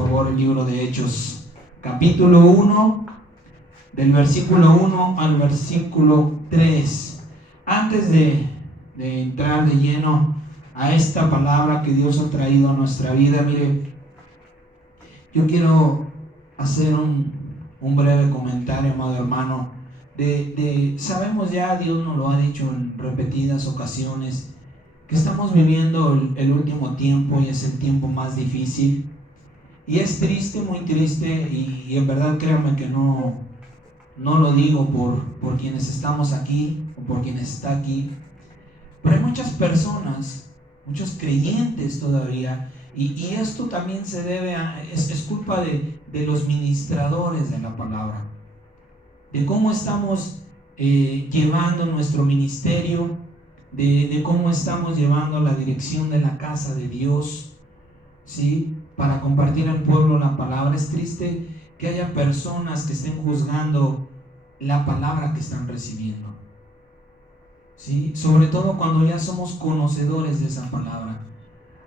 favor el libro de Hechos, capítulo 1, del versículo 1 al versículo 3. Antes de entrar de lleno a esta palabra que Dios ha traído a nuestra vida, mire, yo quiero hacer un breve comentario, amado hermano. Sabemos ya, Dios nos lo ha dicho en repetidas ocasiones, que estamos viviendo el último tiempo y es el tiempo más difícil. Y es triste, muy triste, y en verdad créanme que no lo digo por quienes estamos aquí o por quienes está aquí, pero hay muchas personas, muchos creyentes todavía, y esto también se debe es culpa de los ministradores de la palabra, de cómo estamos llevando nuestro ministerio, de cómo estamos llevando la dirección de la casa de Dios, ¿sí? Para compartir al pueblo la palabra. Es triste que haya personas que estén juzgando la palabra que están recibiendo, ¿sí? Sobre todo cuando ya somos conocedores de esa palabra.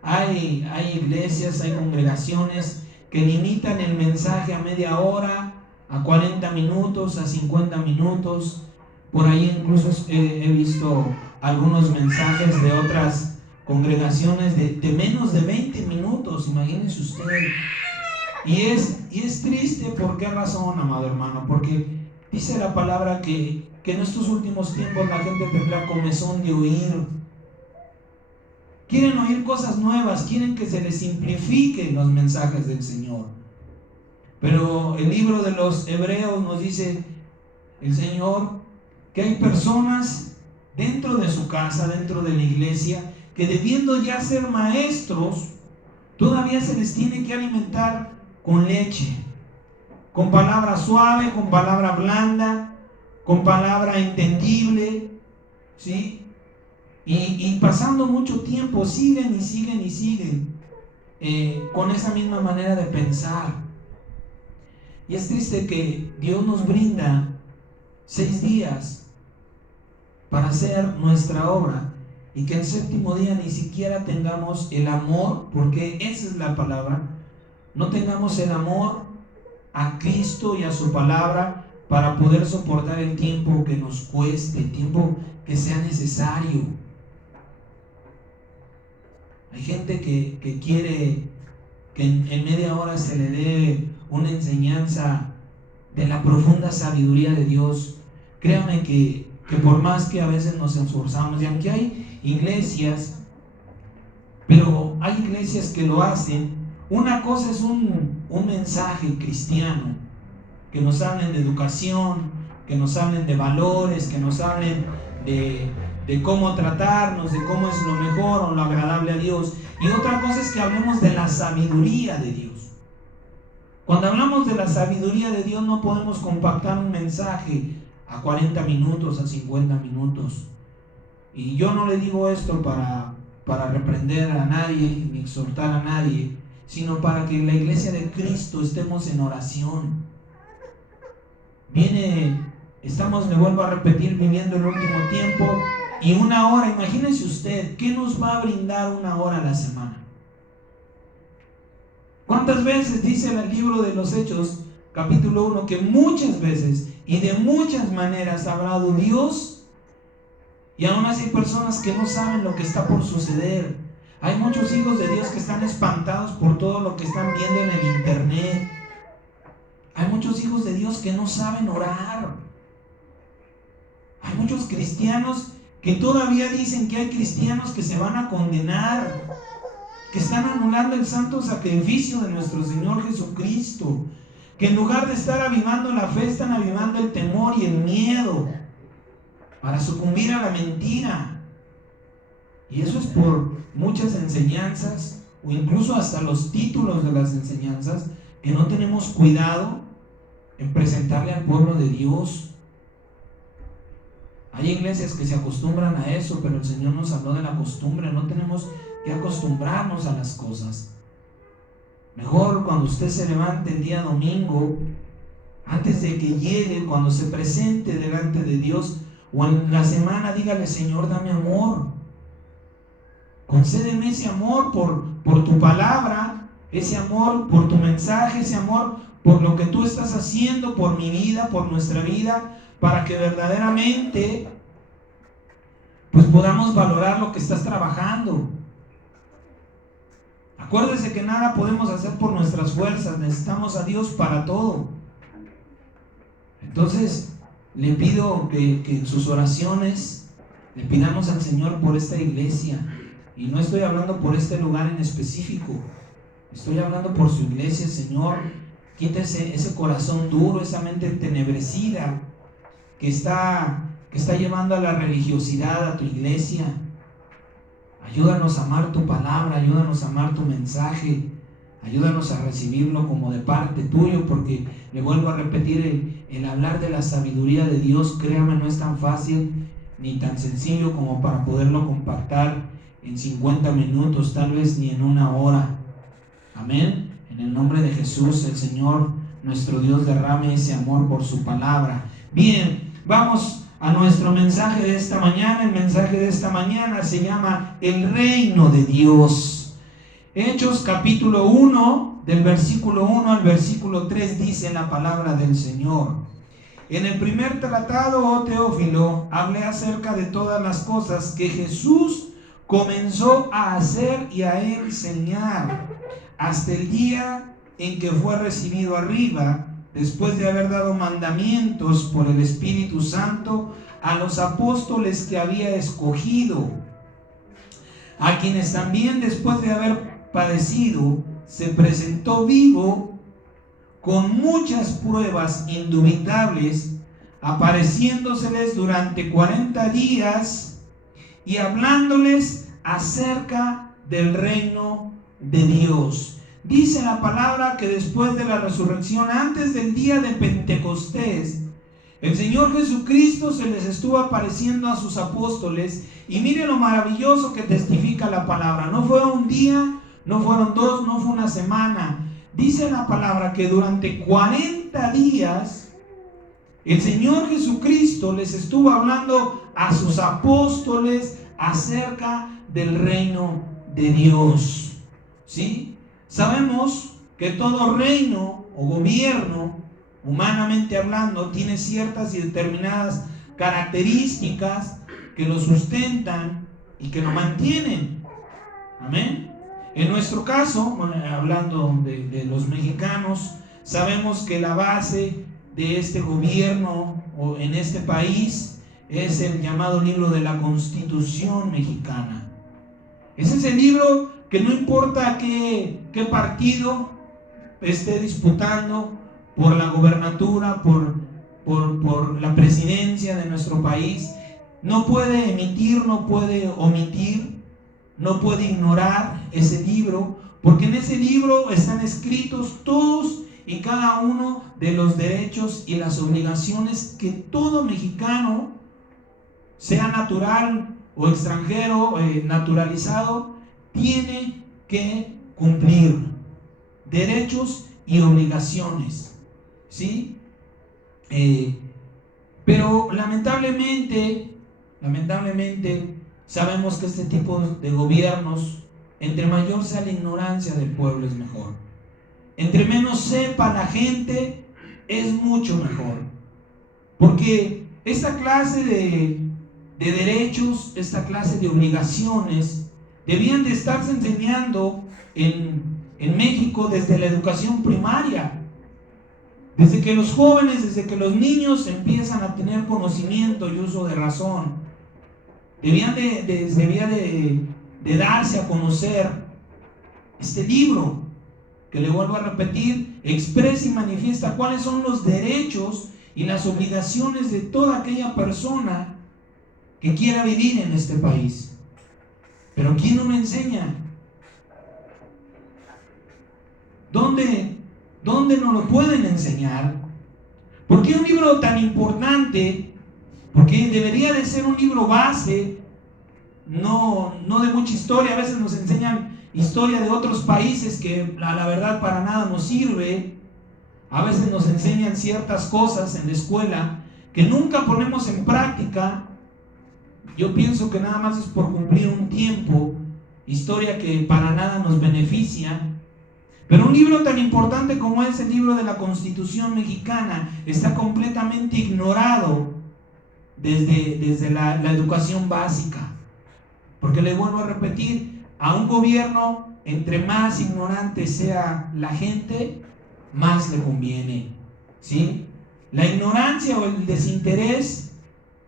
Hay iglesias, hay congregaciones que limitan el mensaje a media hora, a 40 minutos, a 50 minutos. Por ahí incluso he visto algunos mensajes de otras congregaciones de menos de 20 minutos, imagínense usted. Y es triste. ¿Por qué razón, amado hermano? Porque dice la palabra que en estos últimos tiempos la gente tendrá comezón de oír. Quieren oír cosas nuevas, quieren que se les simplifiquen los mensajes del Señor. Pero el libro de los Hebreos nos dice el Señor que hay personas dentro de su casa, dentro de la iglesia, que debiendo ya ser maestros, todavía se les tiene que alimentar con leche, con palabra suave, con palabra blanda, con palabra entendible, ¿sí? Y pasando mucho tiempo siguen con esa misma manera de pensar. Y es triste que Dios nos brinda 6 días para hacer nuestra obra y que el séptimo día ni siquiera tengamos el amor, porque esa es la palabra, no tengamos el amor a Cristo y a su palabra para poder soportar el tiempo que nos cueste, el tiempo que sea necesario. Hay gente que quiere que en media hora se le dé una enseñanza de la profunda sabiduría de Dios. Créanme que por más que a veces nos esforzamos, y aunque hay iglesias, pero hay iglesias que lo hacen. Una cosa es un mensaje cristiano, que nos hablen de educación, que nos hablen de valores, que nos hablen de cómo tratarnos, de cómo es lo mejor o lo agradable a Dios. Y otra cosa es que hablemos de la sabiduría de Dios. Cuando hablamos de la sabiduría de Dios, no podemos compactar un mensaje a 40 minutos, a 50 minutos. Y yo no le digo esto para reprender a nadie ni exhortar a nadie, sino para que en la iglesia de Cristo estemos en oración. Estamos, me vuelvo a repetir, viviendo el último tiempo, y una hora, imagínense usted, ¿qué nos va a brindar una hora a la semana? ¿Cuántas veces dice el libro de los Hechos, capítulo 1, que muchas veces y de muchas maneras ha hablado Dios, y aún así hay personas que no saben lo que está por suceder? Hay muchos hijos de Dios que están espantados por todo lo que están viendo en el internet. Hay muchos hijos de Dios que no saben orar. Hay muchos cristianos que todavía dicen que hay cristianos que se van a condenar, que están anulando el santo sacrificio de nuestro Señor Jesucristo, que en lugar de estar avivando la fe, están avivando el temor y el miedo para sucumbir a la mentira. Y eso es por muchas enseñanzas, o incluso hasta los títulos de las enseñanzas, que no tenemos cuidado en presentarle al pueblo de Dios. Hay iglesias que se acostumbran a eso, pero el Señor nos habló de la costumbre. No tenemos que acostumbrarnos a las cosas. Mejor cuando usted se levante el día domingo, antes de que llegue, cuando se presente delante de Dios, o en la semana, dígale: Señor, dame amor, concédeme ese amor por tu palabra, ese amor por tu mensaje, ese amor por lo que tú estás haciendo, por mi vida, por nuestra vida, para que verdaderamente pues podamos valorar lo que estás trabajando. Acuérdese que nada podemos hacer por nuestras fuerzas, necesitamos a Dios para todo. Entonces, le pido que en sus oraciones le pidamos al Señor por esta iglesia. Y no estoy hablando por este lugar en específico, estoy hablando por su iglesia. Señor, quítese ese corazón duro, esa mente entenebrecida que está llevando a la religiosidad a tu iglesia. Ayúdanos a amar tu palabra, ayúdanos a amar tu mensaje, ayúdanos a recibirlo como de parte tuyo, porque le vuelvo a repetir, el hablar de la sabiduría de Dios, créame, no es tan fácil ni tan sencillo como para poderlo compactar en 50 minutos, tal vez ni en una hora. Amén. En el nombre de Jesús, el Señor nuestro Dios derrame ese amor por su palabra. Bien, vamos a nuestro mensaje de esta mañana. El mensaje de esta mañana se llama el reino de Dios. Hechos capítulo 1, del versículo 1 al versículo 3 dice la palabra del Señor: en el primer tratado, oh Teófilo, hablé acerca de todas las cosas que Jesús comenzó a hacer y a enseñar hasta el día en que fue recibido arriba, después de haber dado mandamientos por el Espíritu Santo a los apóstoles que había escogido, a quienes también después de haber padecido se presentó vivo con muchas pruebas indubitables, apareciéndoseles durante 40 días y hablándoles acerca del reino de Dios. Dice la palabra que después de la resurrección, antes del día de Pentecostés, el Señor Jesucristo se les estuvo apareciendo a sus apóstoles, y mire lo maravilloso que testifica la palabra. No fue un día, no fueron dos, no fue una semana. Dice la palabra que durante 40 días el Señor Jesucristo les estuvo hablando a sus apóstoles acerca del reino de Dios. ¿Sí? Sabemos que todo reino o gobierno, humanamente hablando, tiene ciertas y determinadas características que lo sustentan y que lo mantienen. Amén. En nuestro caso, hablando de los mexicanos, sabemos que la base de este gobierno o en este país es el llamado libro de la Constitución mexicana. Ese es el libro que no importa qué partido esté disputando por la gobernatura, por la presidencia de nuestro país, no puede emitir, no puede omitir, no puede ignorar ese libro, porque en ese libro están escritos todos y cada uno de los derechos y las obligaciones que todo mexicano, sea natural o extranjero, naturalizado, tiene que cumplir. Derechos y obligaciones, ¿sí? Pero lamentablemente sabemos que este tipo de gobiernos, entre mayor sea la ignorancia del pueblo, es mejor. Entre menos sepa la gente, es mucho mejor. Porque esta clase de derechos, esta clase de obligaciones, debían de estarse enseñando en México desde la educación primaria. Desde que los jóvenes, desde que los niños empiezan a tener conocimiento y uso de razón, debía de darse a conocer este libro, que le vuelvo a repetir, expresa y manifiesta cuáles son los derechos y las obligaciones de toda aquella persona que quiera vivir en este país. Pero ¿quién no me enseña? ¿Dónde nos lo pueden enseñar? ¿Por qué un libro tan importante? Porque debería de ser un libro base, no de mucha historia. A veces nos enseñan historia de otros países que la verdad para nada nos sirve. A veces nos enseñan ciertas cosas en la escuela que nunca ponemos en práctica. Yo pienso que nada más es por cumplir un tiempo, historia que para nada nos beneficia. Pero un libro tan importante como es el libro de la Constitución mexicana está completamente ignorado desde la educación básica. Porque le vuelvo a repetir, a un gobierno, entre más ignorante sea la gente, más le conviene, ¿sí? La ignorancia o el desinterés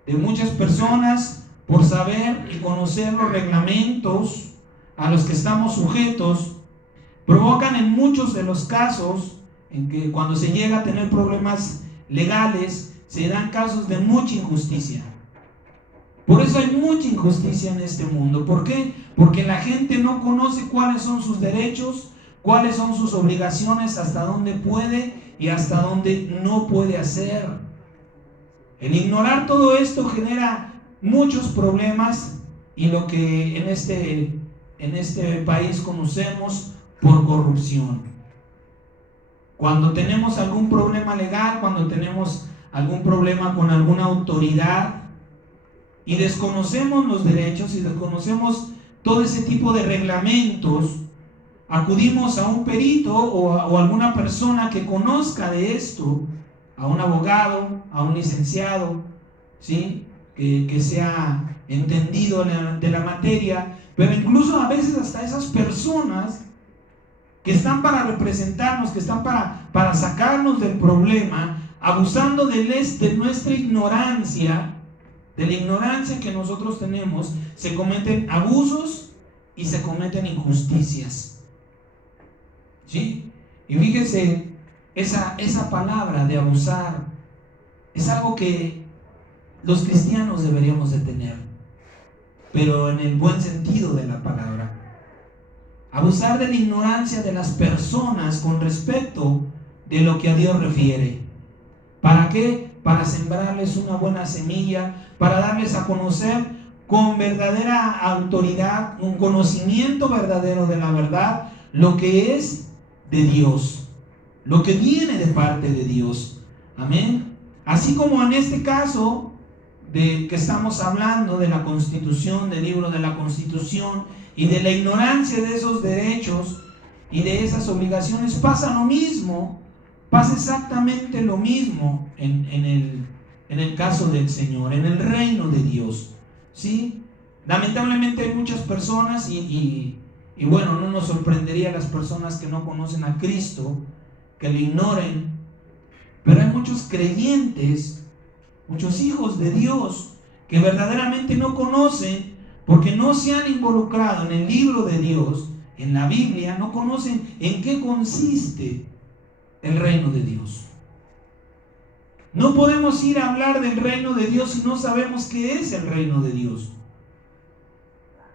de muchas personas por saber y conocer los reglamentos a los que estamos sujetos, provocan en muchos de los casos en que cuando se llega a tener problemas legales, se dan casos de mucha injusticia. Por eso hay mucha injusticia en este mundo. ¿Por qué? Porque la gente no conoce cuáles son sus derechos, cuáles son sus obligaciones, hasta dónde puede y hasta dónde no puede hacer. El ignorar todo esto genera muchos problemas y lo que en este país conocemos por corrupción. Cuando tenemos algún problema legal, cuando tenemos algún problema con alguna autoridad y desconocemos los derechos y desconocemos todo ese tipo de reglamentos, acudimos a un perito o a alguna persona que conozca de esto, a un abogado, a un licenciado, ¿sí? que sea entendido de la materia, pero incluso a veces hasta esas personas que están para representarnos, que están para sacarnos del problema, abusando de nuestra ignorancia, de la ignorancia que nosotros tenemos, se cometen abusos y se cometen injusticias. ¿Sí? Y fíjese, esa palabra de abusar es algo que los cristianos deberíamos de tener, pero en el buen sentido de la palabra. Abusar de la ignorancia de las personas con respecto de lo que a Dios refiere. ¿Para qué? Para sembrarles una buena semilla, para darles a conocer con verdadera autoridad, un conocimiento verdadero de la verdad, lo que es de Dios, lo que viene de parte de Dios. Amén. Así como en este caso de que estamos hablando de la Constitución, del libro de la Constitución y de la ignorancia de esos derechos y de esas obligaciones, pasa lo mismo, pasa exactamente lo mismo en el caso del Señor, en el reino de Dios, ¿sí? Lamentablemente hay muchas personas y bueno, no nos sorprendería a las personas que no conocen a Cristo, que lo ignoren, pero hay muchos creyentes, muchos hijos de Dios que verdaderamente no conocen, porque no se han involucrado en el libro de Dios, en la Biblia, no conocen en qué consiste el reino de Dios. No podemos ir a hablar del reino de Dios si no sabemos qué es el reino de Dios.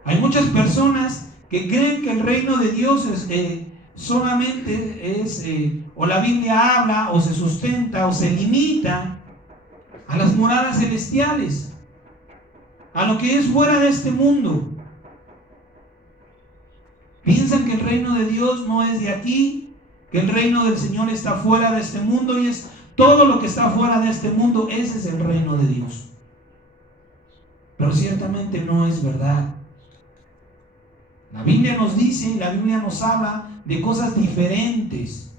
Hay muchas personas que creen que el reino de Dios solamente es, o la Biblia habla, o se sustenta, o se limita a las moradas celestiales, a lo que es fuera de este mundo. Piensan que el reino de Dios no es de aquí, que el reino del Señor está fuera de este mundo y es todo lo que está fuera de este mundo, ese es el reino de Dios. Pero ciertamente no es verdad. La Biblia nos dice, la Biblia nos habla de cosas diferentes.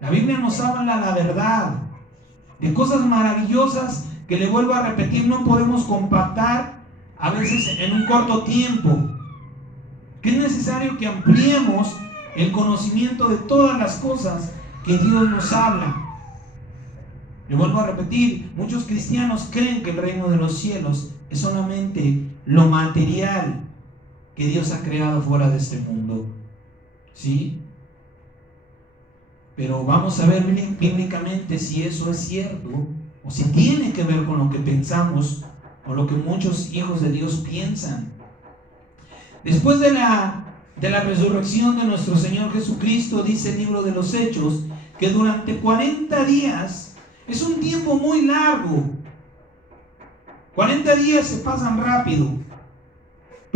La Biblia nos habla la verdad, de cosas maravillosas que, le vuelvo a repetir, no podemos compactar a veces en un corto tiempo. Que es necesario que ampliemos el conocimiento de todas las cosas que Dios nos habla. Le vuelvo a repetir, muchos cristianos creen que el reino de los cielos es solamente lo material que Dios ha creado fuera de este mundo, ¿sí? Pero vamos a ver bíblicamente si eso es cierto o si tiene que ver con lo que pensamos o lo que muchos hijos de Dios piensan. Después de la resurrección de nuestro Señor Jesucristo, dice el libro de los Hechos, que durante 40 días, es un tiempo muy largo, 40 días se pasan rápido,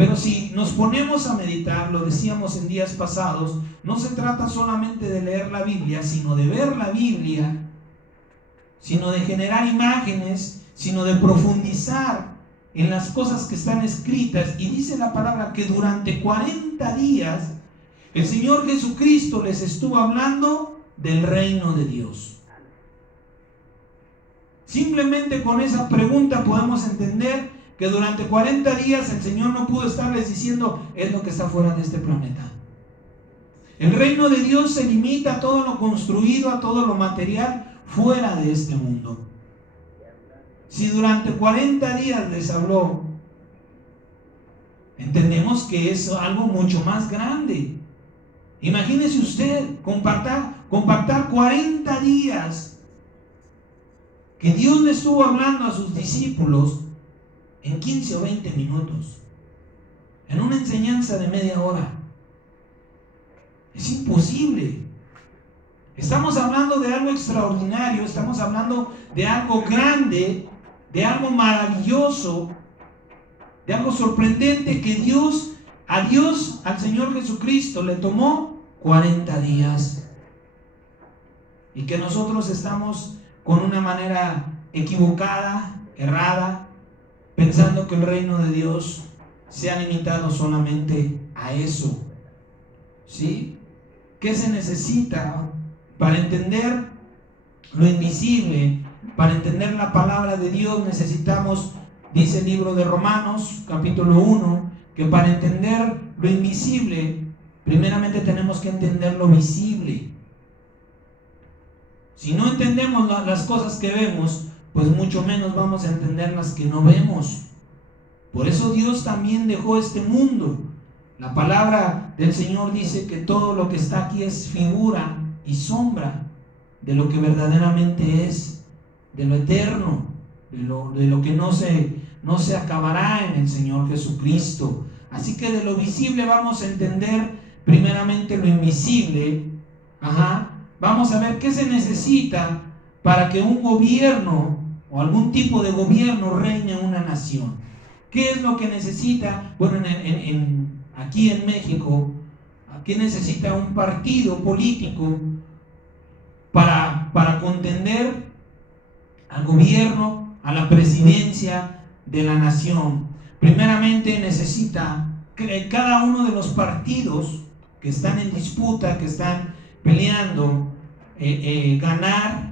pero si nos ponemos a meditar, lo decíamos en días pasados, no se trata solamente de leer la Biblia, sino de ver la Biblia, sino de generar imágenes, sino de profundizar en las cosas que están escritas. Y dice la palabra que durante 40 días El Señor Jesucristo les estuvo hablando del reino de Dios. Simplemente con esa pregunta podemos entender que durante 40 días el Señor no pudo estarles diciendo: es lo que está fuera de este planeta. El reino de Dios se limita a todo lo construido, a todo lo material fuera de este mundo. Si durante 40 días les habló, entendemos que es algo mucho más grande. Imagínese usted compactar 40 días que Dios le estuvo hablando a sus discípulos en 15 o 20 minutos, en una enseñanza de media hora. Es imposible. Estamos hablando de algo extraordinario, estamos hablando de algo grande, de algo maravilloso, de algo sorprendente que al Señor Jesucristo le tomó 40 días. Y que nosotros estamos con una manera equivocada, errada, pensando que el reino de Dios se ha limitado solamente a eso. ¿Sí? ¿Qué se necesita para entender lo invisible? Para entender la palabra de Dios necesitamos, dice el libro de Romanos, capítulo 1, que para entender lo invisible, primeramente tenemos que entender lo visible. Si no entendemos las cosas que vemos, pues mucho menos vamos a entender las que no vemos. Por eso Dios también dejó este mundo. La palabra del Señor dice que todo lo que está aquí es figura y sombra de lo que verdaderamente es, de lo eterno, de lo que no se acabará en el Señor Jesucristo. Así que de lo visible vamos a entender primeramente lo invisible. Vamos a ver qué se necesita para que un gobierno o algún tipo de gobierno reine en una nación. ¿Qué es lo que necesita? Bueno, aquí en México, aquí necesita un partido político para contender al gobierno, a la presidencia de la nación. Primeramente necesita que cada uno de los partidos que están en disputa, que están peleando ganar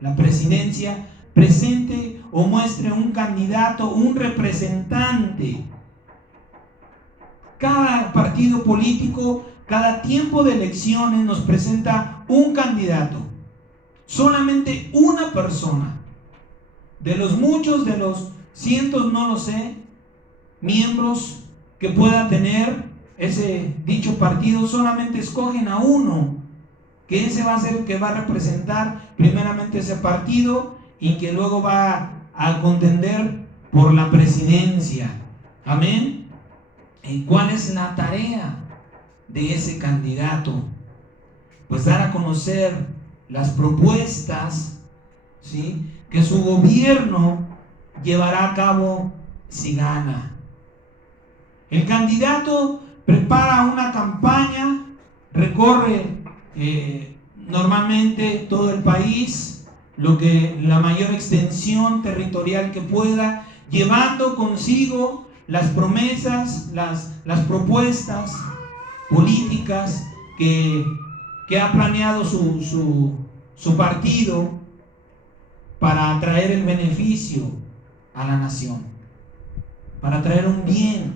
la presidencia, presente o muestre un candidato, un representante. Cada partido político, cada tiempo de elecciones nos presenta un candidato. Solamente una persona. De los muchos, de los cientos, no lo sé, miembros que pueda tener ese dicho partido, solamente escogen a uno, que ese va a ser el que va a representar primeramente ese partido y que luego va a contender por la presidencia. Amén. ¿Y cuál es la tarea de ese candidato? Pues dar a conocer las propuestas, ¿sí?, que su gobierno llevará a cabo si gana. El candidato prepara una campaña, recorre normalmente todo el país, la mayor extensión territorial que pueda, llevando consigo las promesas, las propuestas políticas que ha planeado su partido para traer el beneficio a la nación, para traer un bien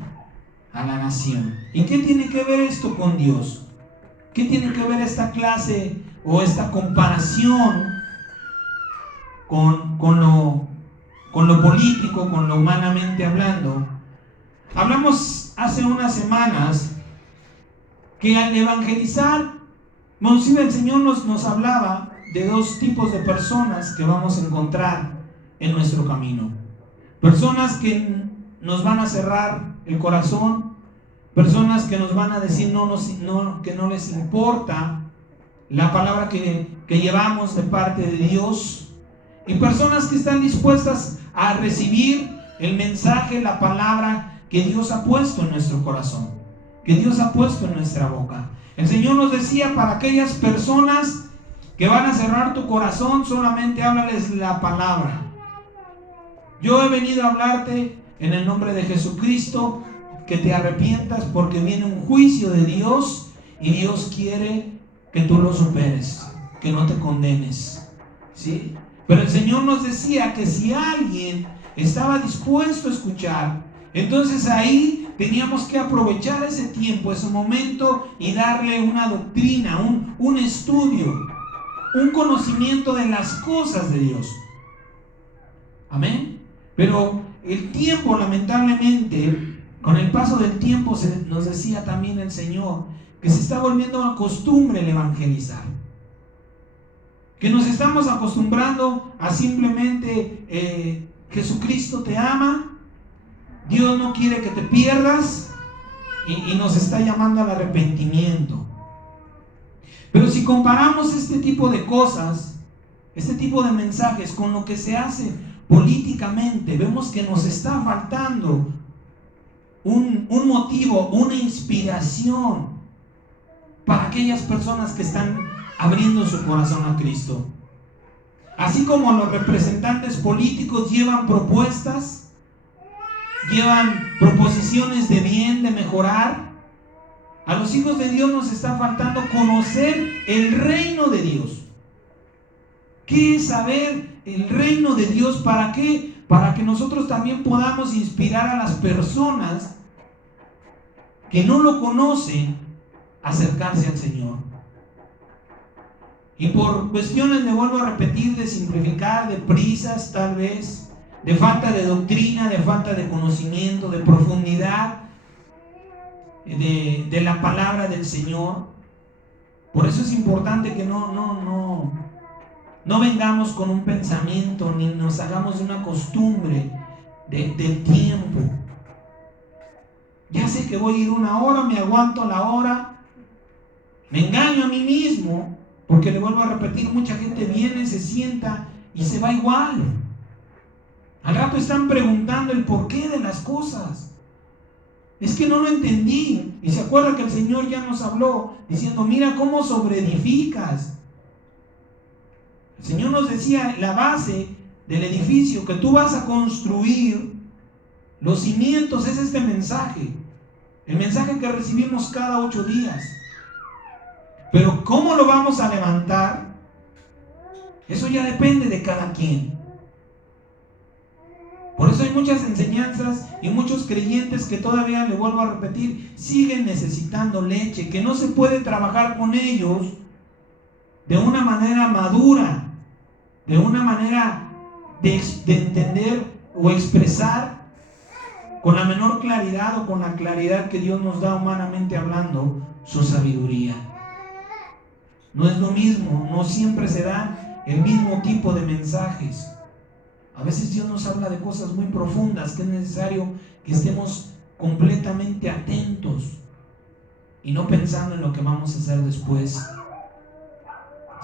a la nación. ¿Y qué tiene que ver esto con Dios? ¿Qué tiene que ver esta clase o esta comparación con lo político, con lo humanamente hablando? Hablamos hace unas semanas que al evangelizar, el Señor nos hablaba de dos tipos de personas que vamos a encontrar en nuestro camino. Personas que nos van a cerrar el corazón, personas que nos van a decir que no les importa la palabra que llevamos de parte de Dios, y personas que están dispuestas a recibir el mensaje, la palabra que Dios ha puesto en nuestro corazón, que Dios ha puesto en nuestra boca. El Señor nos decía: para aquellas personas que van a cerrar tu corazón, solamente háblales la palabra. Yo he venido a hablarte en el nombre de Jesucristo, que te arrepientas, porque viene un juicio de Dios y Dios quiere que tú lo superes, que no te condenes, ¿sí? Pero el Señor nos decía que si alguien estaba dispuesto a escuchar, entonces ahí teníamos que aprovechar ese tiempo, ese momento, y darle una doctrina, un estudio, un conocimiento de las cosas de Dios. Amén. Pero el tiempo, lamentablemente, con el paso del tiempo, nos decía también el Señor que se está volviendo una costumbre el evangelizar, que nos estamos acostumbrando a simplemente Jesucristo te ama, Dios no quiere que te pierdas, y nos está llamando al arrepentimiento. Pero si comparamos este tipo de cosas, este tipo de mensajes con lo que se hace políticamente, vemos que nos está faltando un motivo, una inspiración para aquellas personas que están abriendo su corazón a Cristo. Así como los representantes políticos llevan propuestas, llevan proposiciones de bien, de mejorar, a los hijos de Dios nos está faltando conocer el reino de Dios. ¿Qué es saber el reino de Dios? ¿Para qué? Para que nosotros también podamos inspirar a las personas que no lo conocen a acercarse al Señor. Y por cuestiones, le vuelvo a repetir, de simplificar, de prisas tal vez, de falta de doctrina, de falta de conocimiento, de profundidad de la palabra del Señor. Por eso es importante que no vengamos con un pensamiento, ni nos hagamos de una costumbre del tiempo. Ya sé que voy a ir una hora, me aguanto la hora, me engaño a mí mismo, porque le vuelvo a repetir, mucha gente viene, se sienta y se va igual. Al rato están preguntando el porqué de las cosas. Es que no lo entendí. Y se acuerda que el Señor ya nos habló diciendo, mira cómo sobreedificas. El Señor nos decía, la base del edificio que tú vas a construir, los cimientos, es este mensaje. El mensaje que recibimos cada 8 días. Pero ¿cómo lo vamos a levantar? Eso ya depende de cada quien. Por eso hay muchas enseñanzas y muchos creyentes que todavía, le vuelvo a repetir, siguen necesitando leche, que no se puede trabajar con ellos de una manera madura, de una manera de entender o expresar con la menor claridad o con la claridad que Dios nos da humanamente hablando, su sabiduría. No es lo mismo, no siempre se da el mismo tipo de mensajes. A veces Dios nos habla de cosas muy profundas que es necesario que estemos completamente atentos y no pensando en lo que vamos a hacer después,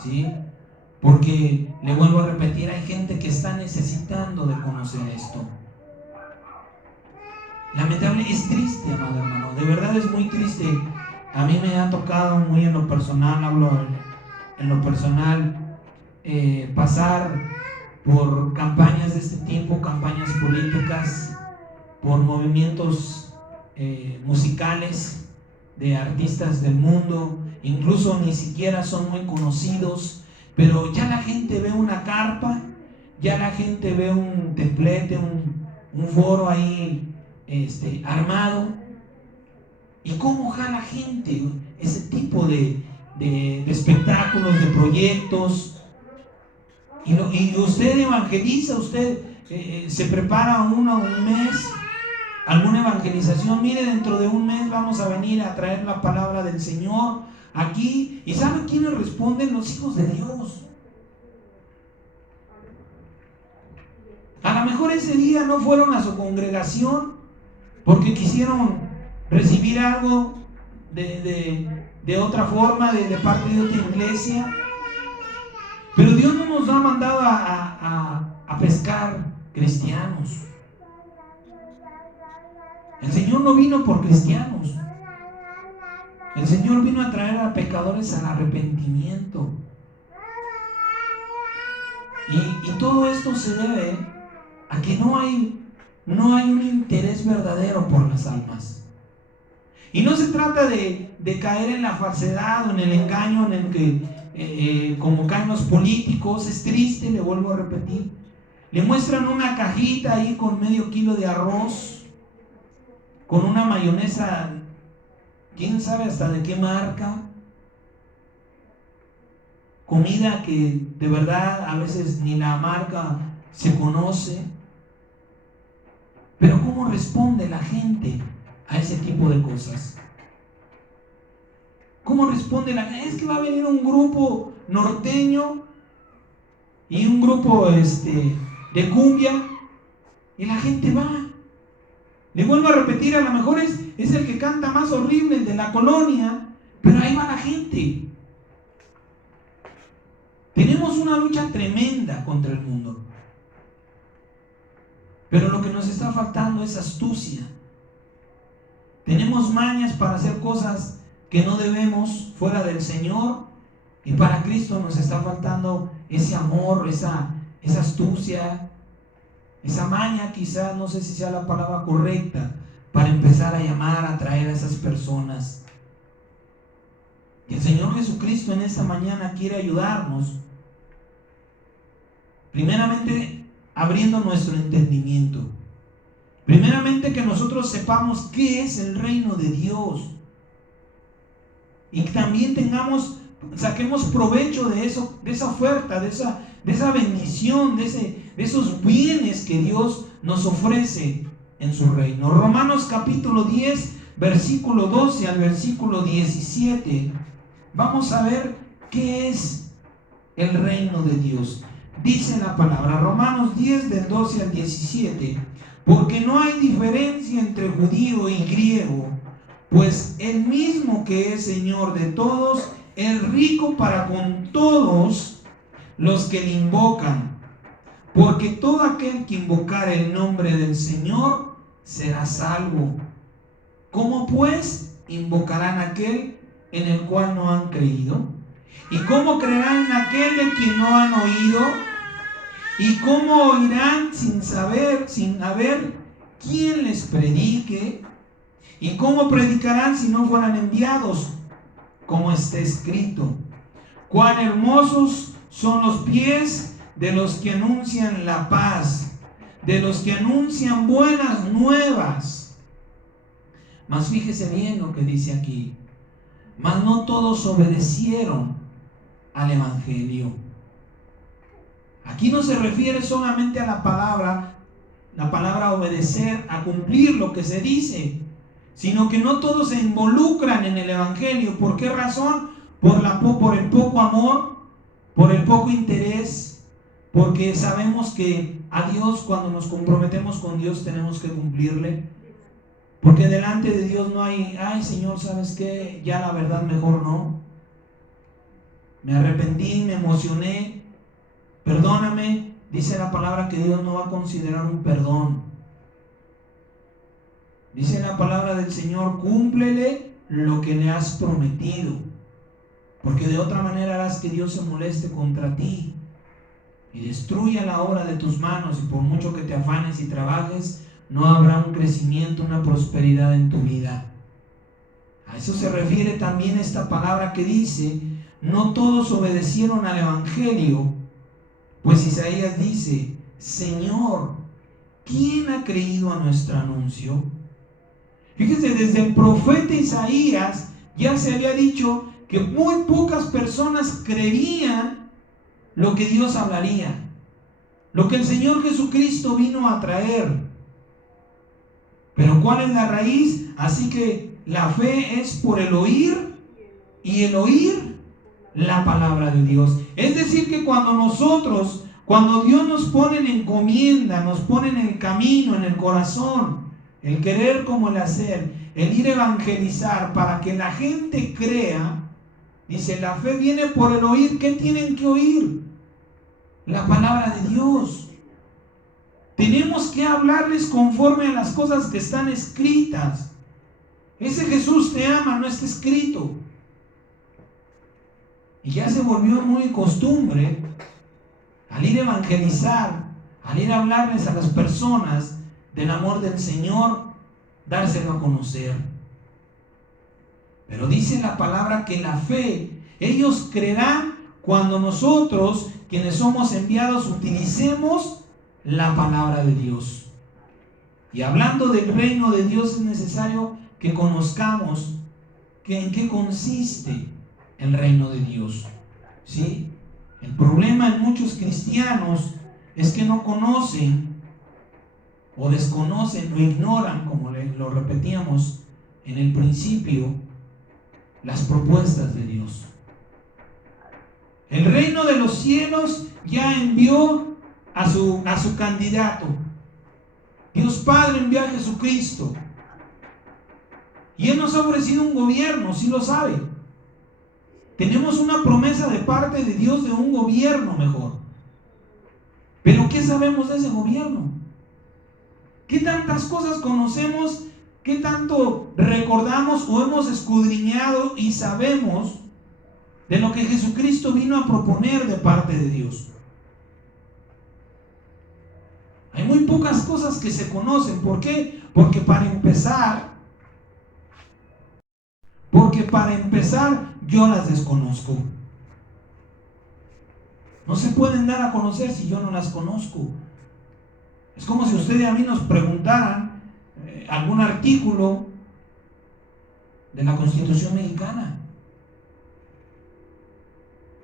¿sí? Porque, le vuelvo a repetir, hay gente que está necesitando de conocer esto. Lamentable, es triste, amado hermano, de verdad es muy triste. A mí me ha tocado muy en lo personal, hablo en lo personal, pasar por campañas de este tipo, campañas políticas, por movimientos musicales de artistas del mundo, incluso ni siquiera son muy conocidos, pero ya la gente ve una carpa, ya la gente ve un templete, un foro ahí armado, y cómo jala gente ese tipo de espectáculos, de proyectos. Y usted evangeliza, usted se prepara un mes, alguna evangelización. Mire, dentro de un mes vamos a venir a traer la palabra del Señor aquí. ¿Y sabe quiénes responden? Los hijos de Dios. A lo mejor ese día no fueron a su congregación porque quisieron recibir algo de otra forma, de parte de otra iglesia. Pero Dios no nos ha mandado a pescar cristianos. El Señor no vino por cristianos. El Señor vino a traer a pecadores al arrepentimiento. Y todo esto se debe a que no hay un interés verdadero por las almas. Y no se trata de caer en la falsedad o en el engaño en el que, como caen los políticos. Es triste, le vuelvo a repetir. Le muestran una cajita ahí con medio kilo de arroz, con una mayonesa, quién sabe hasta de qué marca. Comida que de verdad a veces ni la marca se conoce. Pero ¿cómo responde la gente a ese tipo de cosas? ¿Cómo responde la gente? Es que va a venir un grupo norteño y un grupo de cumbia y la gente va. Le vuelvo a repetir, a lo mejor es el que canta más horrible, el de la colonia, pero ahí va la gente. Tenemos una lucha tremenda contra el mundo. Pero lo que nos está faltando es astucia. Tenemos mañas para hacer cosas que no debemos fuera del Señor, y para Cristo nos está faltando ese amor, esa astucia, esa maña, quizás, no sé si sea la palabra correcta, para empezar a llamar, a atraer a esas personas. Y el Señor Jesucristo en esta mañana quiere ayudarnos, primeramente abriendo nuestro entendimiento. Primeramente que nosotros sepamos qué es el reino de Dios. Y también saquemos provecho de eso, de esa oferta, de esa bendición, de esos bienes que Dios nos ofrece en su reino. Romanos capítulo 10, versículo 12 al versículo 17. Vamos a ver qué es el reino de Dios. Dice la palabra, Romanos 10 del 12 al 17, porque no hay diferencia entre judío y griego, pues el mismo que es Señor de todos es rico para con todos los que le invocan, porque todo aquel que invocare el nombre del Señor será salvo. ¿Cómo pues invocarán a aquel en el cual no han creído? ¿Y cómo creerán en aquel de quien no han oído? ¿Y cómo oirán sin haber quien les predique? ¿Y cómo predicarán si no fueran enviados? Como está escrito, cuán hermosos son los pies de los que anuncian la paz, de los que anuncian buenas nuevas. Mas fíjese bien lo que dice aquí. Mas no todos obedecieron al evangelio. Aquí no se refiere solamente a la palabra obedecer, a cumplir lo que se dice, sino que no todos se involucran en el evangelio. ¿Por qué razón? Por el poco amor, por el poco interés, porque sabemos que a Dios, cuando nos comprometemos con Dios, tenemos que cumplirle. Porque delante de Dios no hay, ay Señor, ¿sabes qué? Ya la verdad mejor no. Me arrepentí, me emocioné, perdóname. Dice la palabra que Dios no va a considerar un perdón. Dice la palabra del Señor, cúmplele lo que le has prometido, porque de otra manera harás que Dios se moleste contra ti y destruya la obra de tus manos, y por mucho que te afanes y trabajes, no habrá un crecimiento, una prosperidad en tu vida. A eso se refiere también esta palabra que dice, no todos obedecieron al evangelio, pues Isaías dice, Señor, ¿quién ha creído a nuestro anuncio? Fíjese, desde el profeta Isaías ya se había dicho que muy pocas personas creerían lo que Dios hablaría, lo que el Señor Jesucristo vino a traer. Pero ¿cuál es la raíz? Así que la fe es por el oír, y el oír la palabra de Dios. Es decir, que cuando Dios nos pone en encomienda, nos pone en el camino, en el corazón, el querer como el hacer, el ir a evangelizar para que la gente crea, dice, la fe viene por el oír. ¿Qué tienen que oír? La palabra de Dios. Tenemos que hablarles conforme a las cosas que están escritas. Ese Jesús te ama no está escrito. Y ya se volvió muy costumbre al ir a evangelizar, al ir a hablarles a las personas del amor del Señor, dárselo a conocer. Pero dice la palabra que la fe, ellos creerán cuando nosotros, quienes somos enviados, utilicemos la palabra de Dios. Y hablando del reino de Dios, es necesario que conozcamos que en qué consiste el reino de Dios. ¿Sí? El problema en muchos cristianos es que no conocen o desconocen o ignoran, como lo repetíamos en el principio, las propuestas de Dios. El reino de los cielos ya envió a su candidato. Dios Padre envió a Jesucristo. Y Él nos ha ofrecido un gobierno, sí lo sabe. Tenemos una promesa de parte de Dios de un gobierno mejor. Pero ¿qué sabemos de ese gobierno? ¿Qué tantas cosas conocemos? ¿Qué tanto recordamos o hemos escudriñado y sabemos de lo que Jesucristo vino a proponer de parte de Dios? Hay muy pocas cosas que se conocen. ¿Por qué? Porque para empezar yo las desconozco. No se pueden dar a conocer si yo no las conozco. Es como si ustedes a mí nos preguntaran algún artículo de la Constitución mexicana.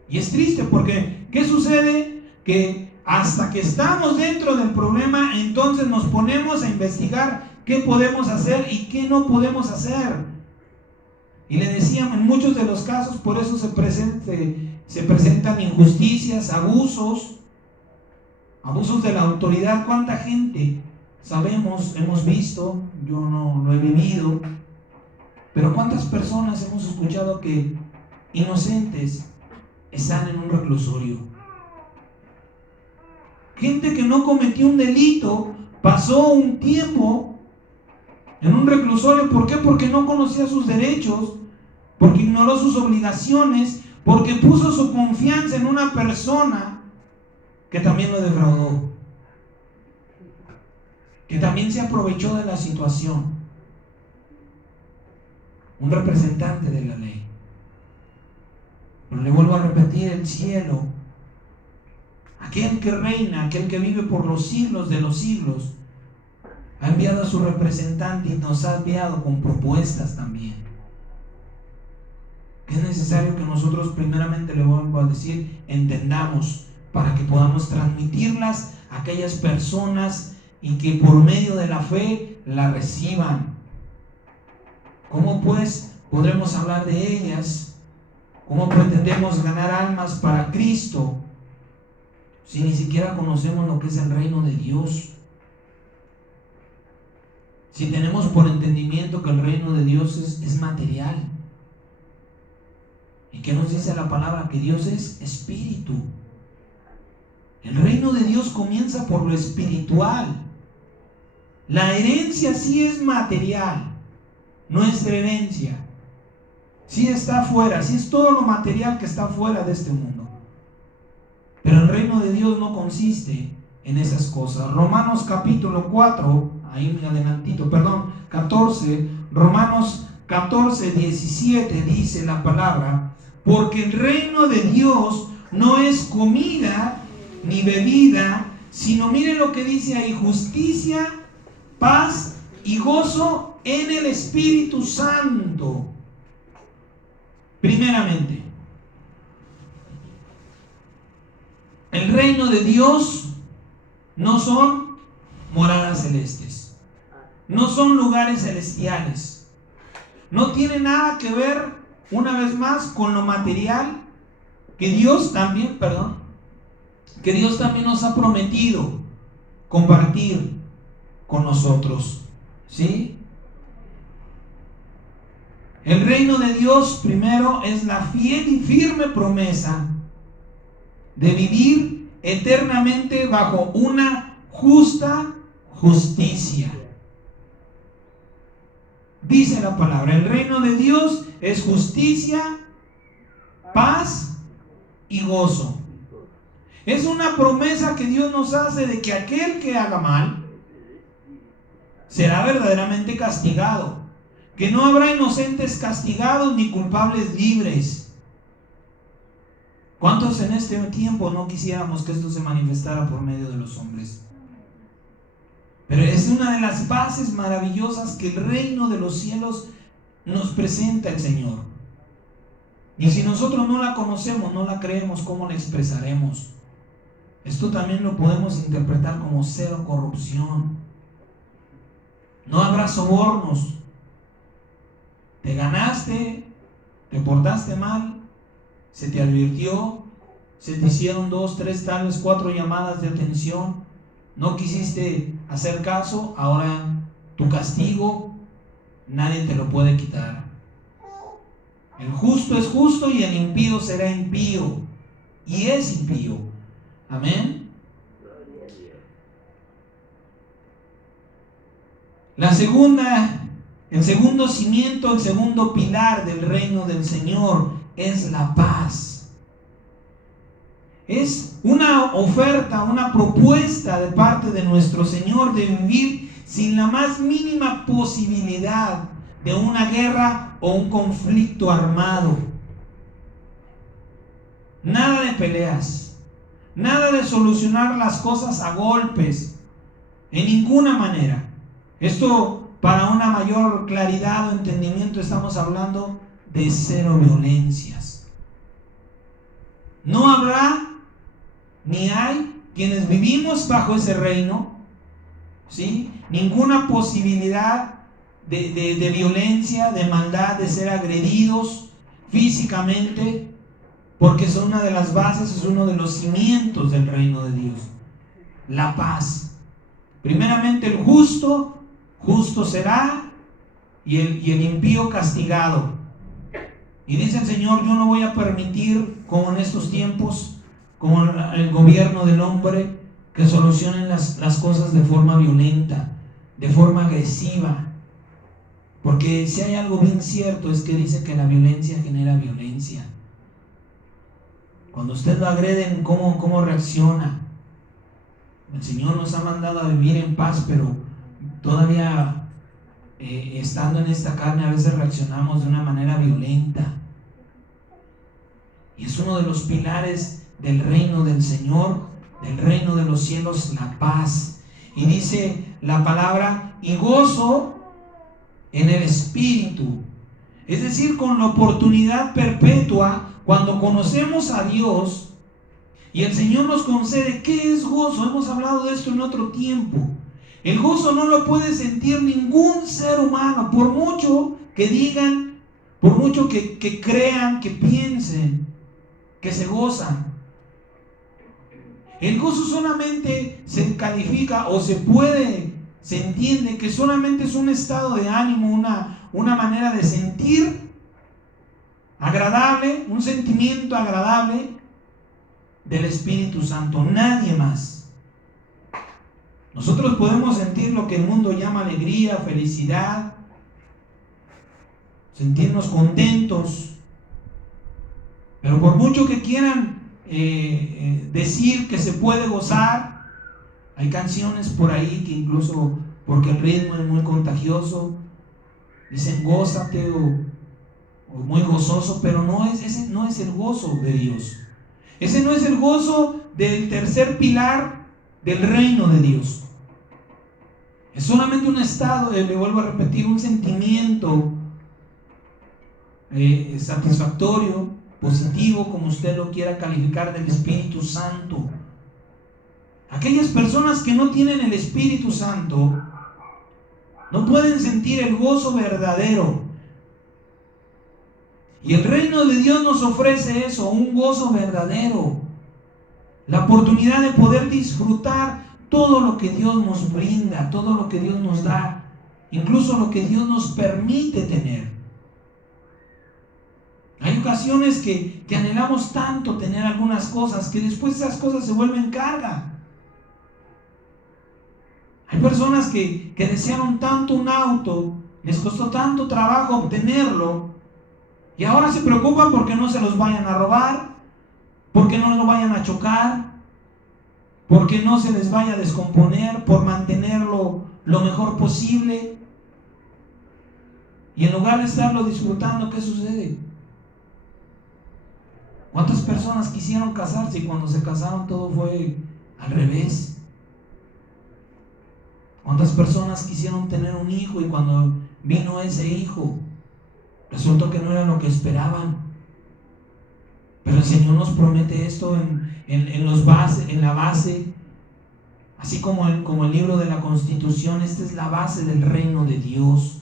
Y es triste porque ¿qué sucede? Que hasta que estamos dentro del problema, entonces nos ponemos a investigar qué podemos hacer y qué no podemos hacer. Y le decían, en muchos de los casos, por eso se presentan injusticias, abusos de la autoridad. ¿Cuánta gente sabemos, hemos visto? Yo no lo he vivido, pero ¿cuántas personas hemos escuchado que inocentes están en un reclusorio? Gente que no cometió un delito, pasó un tiempo en un reclusorio. ¿Por qué? Porque no conocía sus derechos, porque ignoró sus obligaciones, porque puso su confianza en una persona que también lo defraudó, que también se aprovechó de la situación. Un representante de la ley. Pero le vuelvo a repetir, el cielo, aquel que reina, aquel que vive por los siglos de los siglos, ha enviado a su representante y nos ha enviado con propuestas también. Que es necesario que nosotros primeramente, le vuelvo a decir, entendamos para que podamos transmitirlas a aquellas personas y que por medio de la fe la reciban. ¿Cómo pues podremos hablar de ellas? ¿Cómo pretendemos ganar almas para Cristo si ni siquiera conocemos lo que es el reino de Dios? Si tenemos por entendimiento que el reino de Dios es material. ¿Y qué nos dice la palabra? Que Dios es espíritu. El reino de Dios comienza por lo espiritual. La herencia sí es material. Nuestra herencia sí está afuera, sí es todo lo material que está fuera de este mundo. Pero el reino de Dios no consiste en esas cosas. Romanos capítulo 4, ahí adelantito, 14, Romanos 14, 17 dice la palabra: porque el reino de Dios no es comida ni bebida, sino miren lo que dice ahí: justicia, paz y gozo en el Espíritu Santo. Primeramente, el reino de Dios no son moradas celestes, no son lugares celestiales, no tiene nada que ver, una vez más, con lo material que Dios también nos ha prometido compartir con nosotros, ¿sí? El reino de Dios primero es la fiel y firme promesa de vivir eternamente bajo una justa justicia. Dice la palabra, el reino de Dios es justicia, paz y gozo. Es una promesa que Dios nos hace de que aquel que haga mal será verdaderamente castigado. que no habrá inocentes castigados ni culpables libres. ¿Cuántos en este tiempo no quisiéramos que esto se manifestara por medio de los hombres? Pero es una de las bases maravillosas que el reino de los cielos nos presenta el Señor. Y si nosotros no la conocemos, no la creemos, ¿cómo la expresaremos? Esto también lo podemos interpretar como cero corrupción. No habrá sobornos. Te ganaste, te portaste mal, se te advirtió, se te hicieron 2, 3, tal vez 4 llamadas de atención, no quisiste hacer caso, ahora tu castigo nadie te lo puede quitar. El justo es justo y el impío será impío, y es impío. Amén. El segundo cimiento, el segundo pilar del reino del Señor es la paz. Es una oferta, una propuesta de parte de nuestro Señor de vivir sin la más mínima posibilidad de una guerra o un conflicto armado. Nada de peleas, nada de solucionar las cosas a golpes, en ninguna manera. Esto, para una mayor claridad o entendimiento, estamos hablando de cero violencias. No habrá ni hay quienes vivimos bajo ese reino, ¿sí?, ninguna posibilidad de violencia, de maldad, de ser agredidos físicamente, porque es una de las bases, es uno de los cimientos del reino de Dios. La paz. Primeramente el justo será, y el impío castigado. Y dice el Señor: yo no voy a permitir, como en estos tiempos, como el gobierno del hombre, que solucionen las cosas de forma violenta, de forma agresiva. Porque si hay algo bien cierto, es que dice que la violencia genera violencia. Cuando usted lo agreden, ¿cómo reacciona? El Señor nos ha mandado a vivir en paz, pero todavía estando en esta carne a veces reaccionamos de una manera violenta. Y es uno de los pilares del reino del Señor, del reino de los cielos, la paz. Y dice la palabra: y gozo en el Espíritu. Es decir, con la oportunidad perpetua, cuando conocemos a Dios y el Señor nos concede. ¿Qué es gozo? Hemos hablado de esto en otro tiempo. El gozo no lo puede sentir ningún ser humano, por mucho que digan, por mucho que crean, que piensen que se gozan. El gozo solamente se califica o se entiende que solamente es un estado de ánimo, una manera de sentir agradable, un sentimiento agradable del Espíritu Santo, nadie más. Nosotros podemos sentir lo que el mundo llama alegría, felicidad, sentirnos contentos, pero por mucho que quieran decir que se puede gozar, hay canciones por ahí que incluso, porque el ritmo es muy contagioso, dicen gózate o muy gozoso, pero ese no es el gozo de Dios. Ese no es el gozo del tercer pilar del reino de Dios. Es solamente un estado, le vuelvo a repetir, un sentimiento satisfactorio, positivo, como usted lo quiera calificar, del Espíritu Santo. Aquellas personas que no tienen el Espíritu Santo no pueden sentir el gozo verdadero. Y el reino de Dios nos ofrece eso, un gozo verdadero. La oportunidad de poder disfrutar todo lo que Dios nos brinda, todo lo que Dios nos da, incluso lo que Dios nos permite tener. Hay ocasiones que anhelamos tanto tener algunas cosas que después esas cosas se vuelven carga. Hay personas que desearon tanto un auto, les costó tanto trabajo obtenerlo, y ahora se preocupan porque no se los vayan a robar, porque no lo vayan a chocar, porque no se les vaya a descomponer, por mantenerlo lo mejor posible. Y en lugar de estarlo disfrutando, ¿qué sucede? ¿Cuántas personas quisieron casarse y cuando se casaron todo fue al revés? ¿Cuántas personas quisieron tener un hijo y cuando vino ese hijo resultó que no era lo que esperaban? Pero el Señor nos promete esto en la base, así como el libro de la Constitución. Esta es la base del reino de Dios: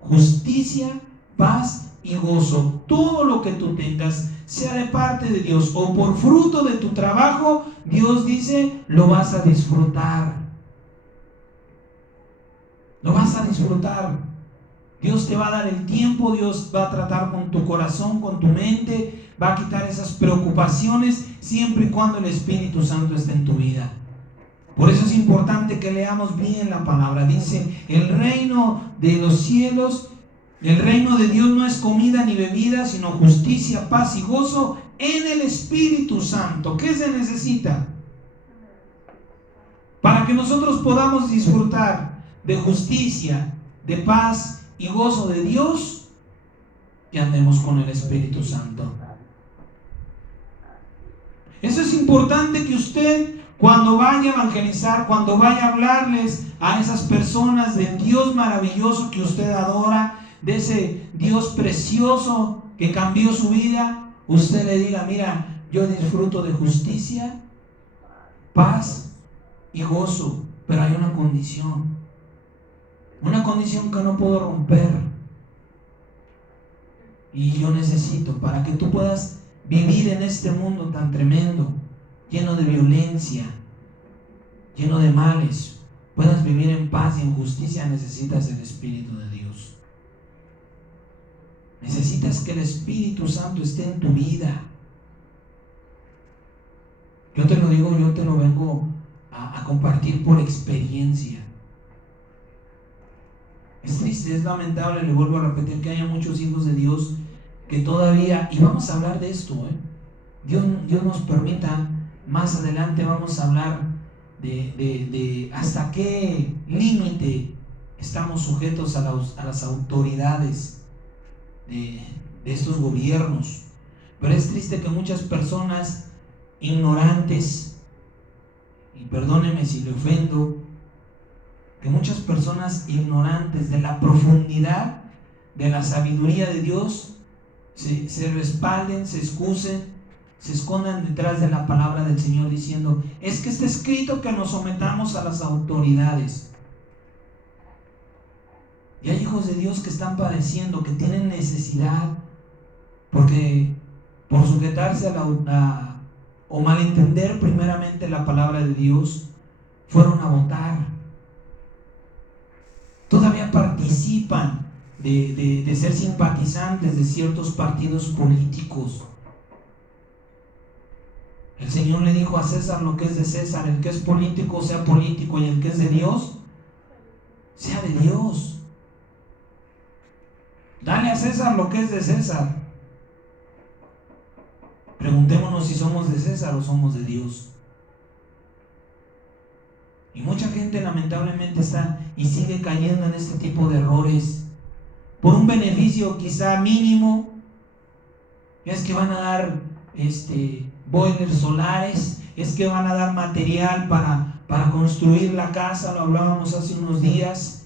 justicia, paz y gozo. Todo lo que tú tengas, sea de parte de Dios o por fruto de tu trabajo, Dios dice, lo vas a disfrutar. Lo vas a disfrutar. Dios te va a dar el tiempo, Dios va a tratar con tu corazón, con tu mente, va a quitar esas preocupaciones siempre y cuando el Espíritu Santo esté en tu vida. Por eso es importante que leamos bien la palabra. Dice, el reino de los cielos, el reino de Dios no es comida ni bebida, sino justicia, paz y gozo en el Espíritu Santo. ¿Qué se necesita? Para que nosotros podamos disfrutar de justicia, de paz y gozo de Dios, que andemos con el Espíritu Santo. Eso es importante, que usted, cuando vaya a evangelizar, cuando vaya a hablarles a esas personas del Dios maravilloso que usted adora, de ese Dios precioso que cambió su vida, usted le diga, mira, yo disfruto de justicia, paz y gozo, pero hay una condición que no puedo romper, y yo necesito, para que tú puedas vivir en este mundo tan tremendo, lleno de violencia, lleno de males, puedas vivir en paz y en justicia, necesitas el Espíritu de Dios. Necesitas que el Espíritu Santo esté en tu vida. Yo te lo digo, yo te lo vengo a compartir por experiencia. Es triste, es lamentable, le vuelvo a repetir, que haya muchos hijos de Dios que todavía, y vamos a hablar de esto, Dios nos permita, más adelante vamos a hablar de hasta qué límite estamos sujetos a las autoridades de estos gobiernos. Pero es triste que muchas personas ignorantes, y perdóneme si le ofendo, que muchas personas ignorantes de la profundidad de la sabiduría de Dios se respalden, se excusen, se escondan detrás de la palabra del Señor diciendo, es que está escrito que nos sometamos a las autoridades. Y hay hijos de Dios que están padeciendo, que tienen necesidad, porque por sujetarse o malentender primeramente la palabra de Dios, fueron a votar. Todavía participan de ser simpatizantes de ciertos partidos políticos. El Señor le dijo a César lo que es de César, el que es político sea político, y el que es de Dios sea de Dios. Dale a César lo que es de César. Preguntémonos si somos de César o somos de Dios. Y mucha gente lamentablemente está y sigue cayendo en este tipo de errores por un beneficio quizá mínimo. Es que van a dar boilers solares, es que van a dar material para construir la casa. Lo hablábamos hace unos días.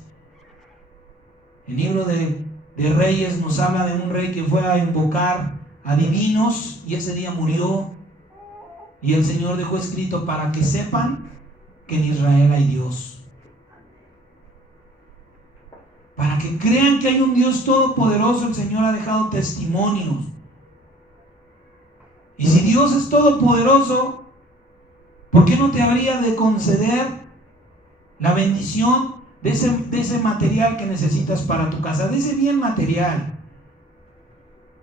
El libro de Reyes nos habla de un rey que fue a invocar a divinos y ese día murió, y el Señor dejó escrito para que sepan que en Israel hay Dios, para que crean que hay un Dios todopoderoso. El Señor ha dejado testimonios. Y si Dios es todopoderoso, ¿por qué no te habría de conceder la bendición de ese material que necesitas para tu casa, de ese bien material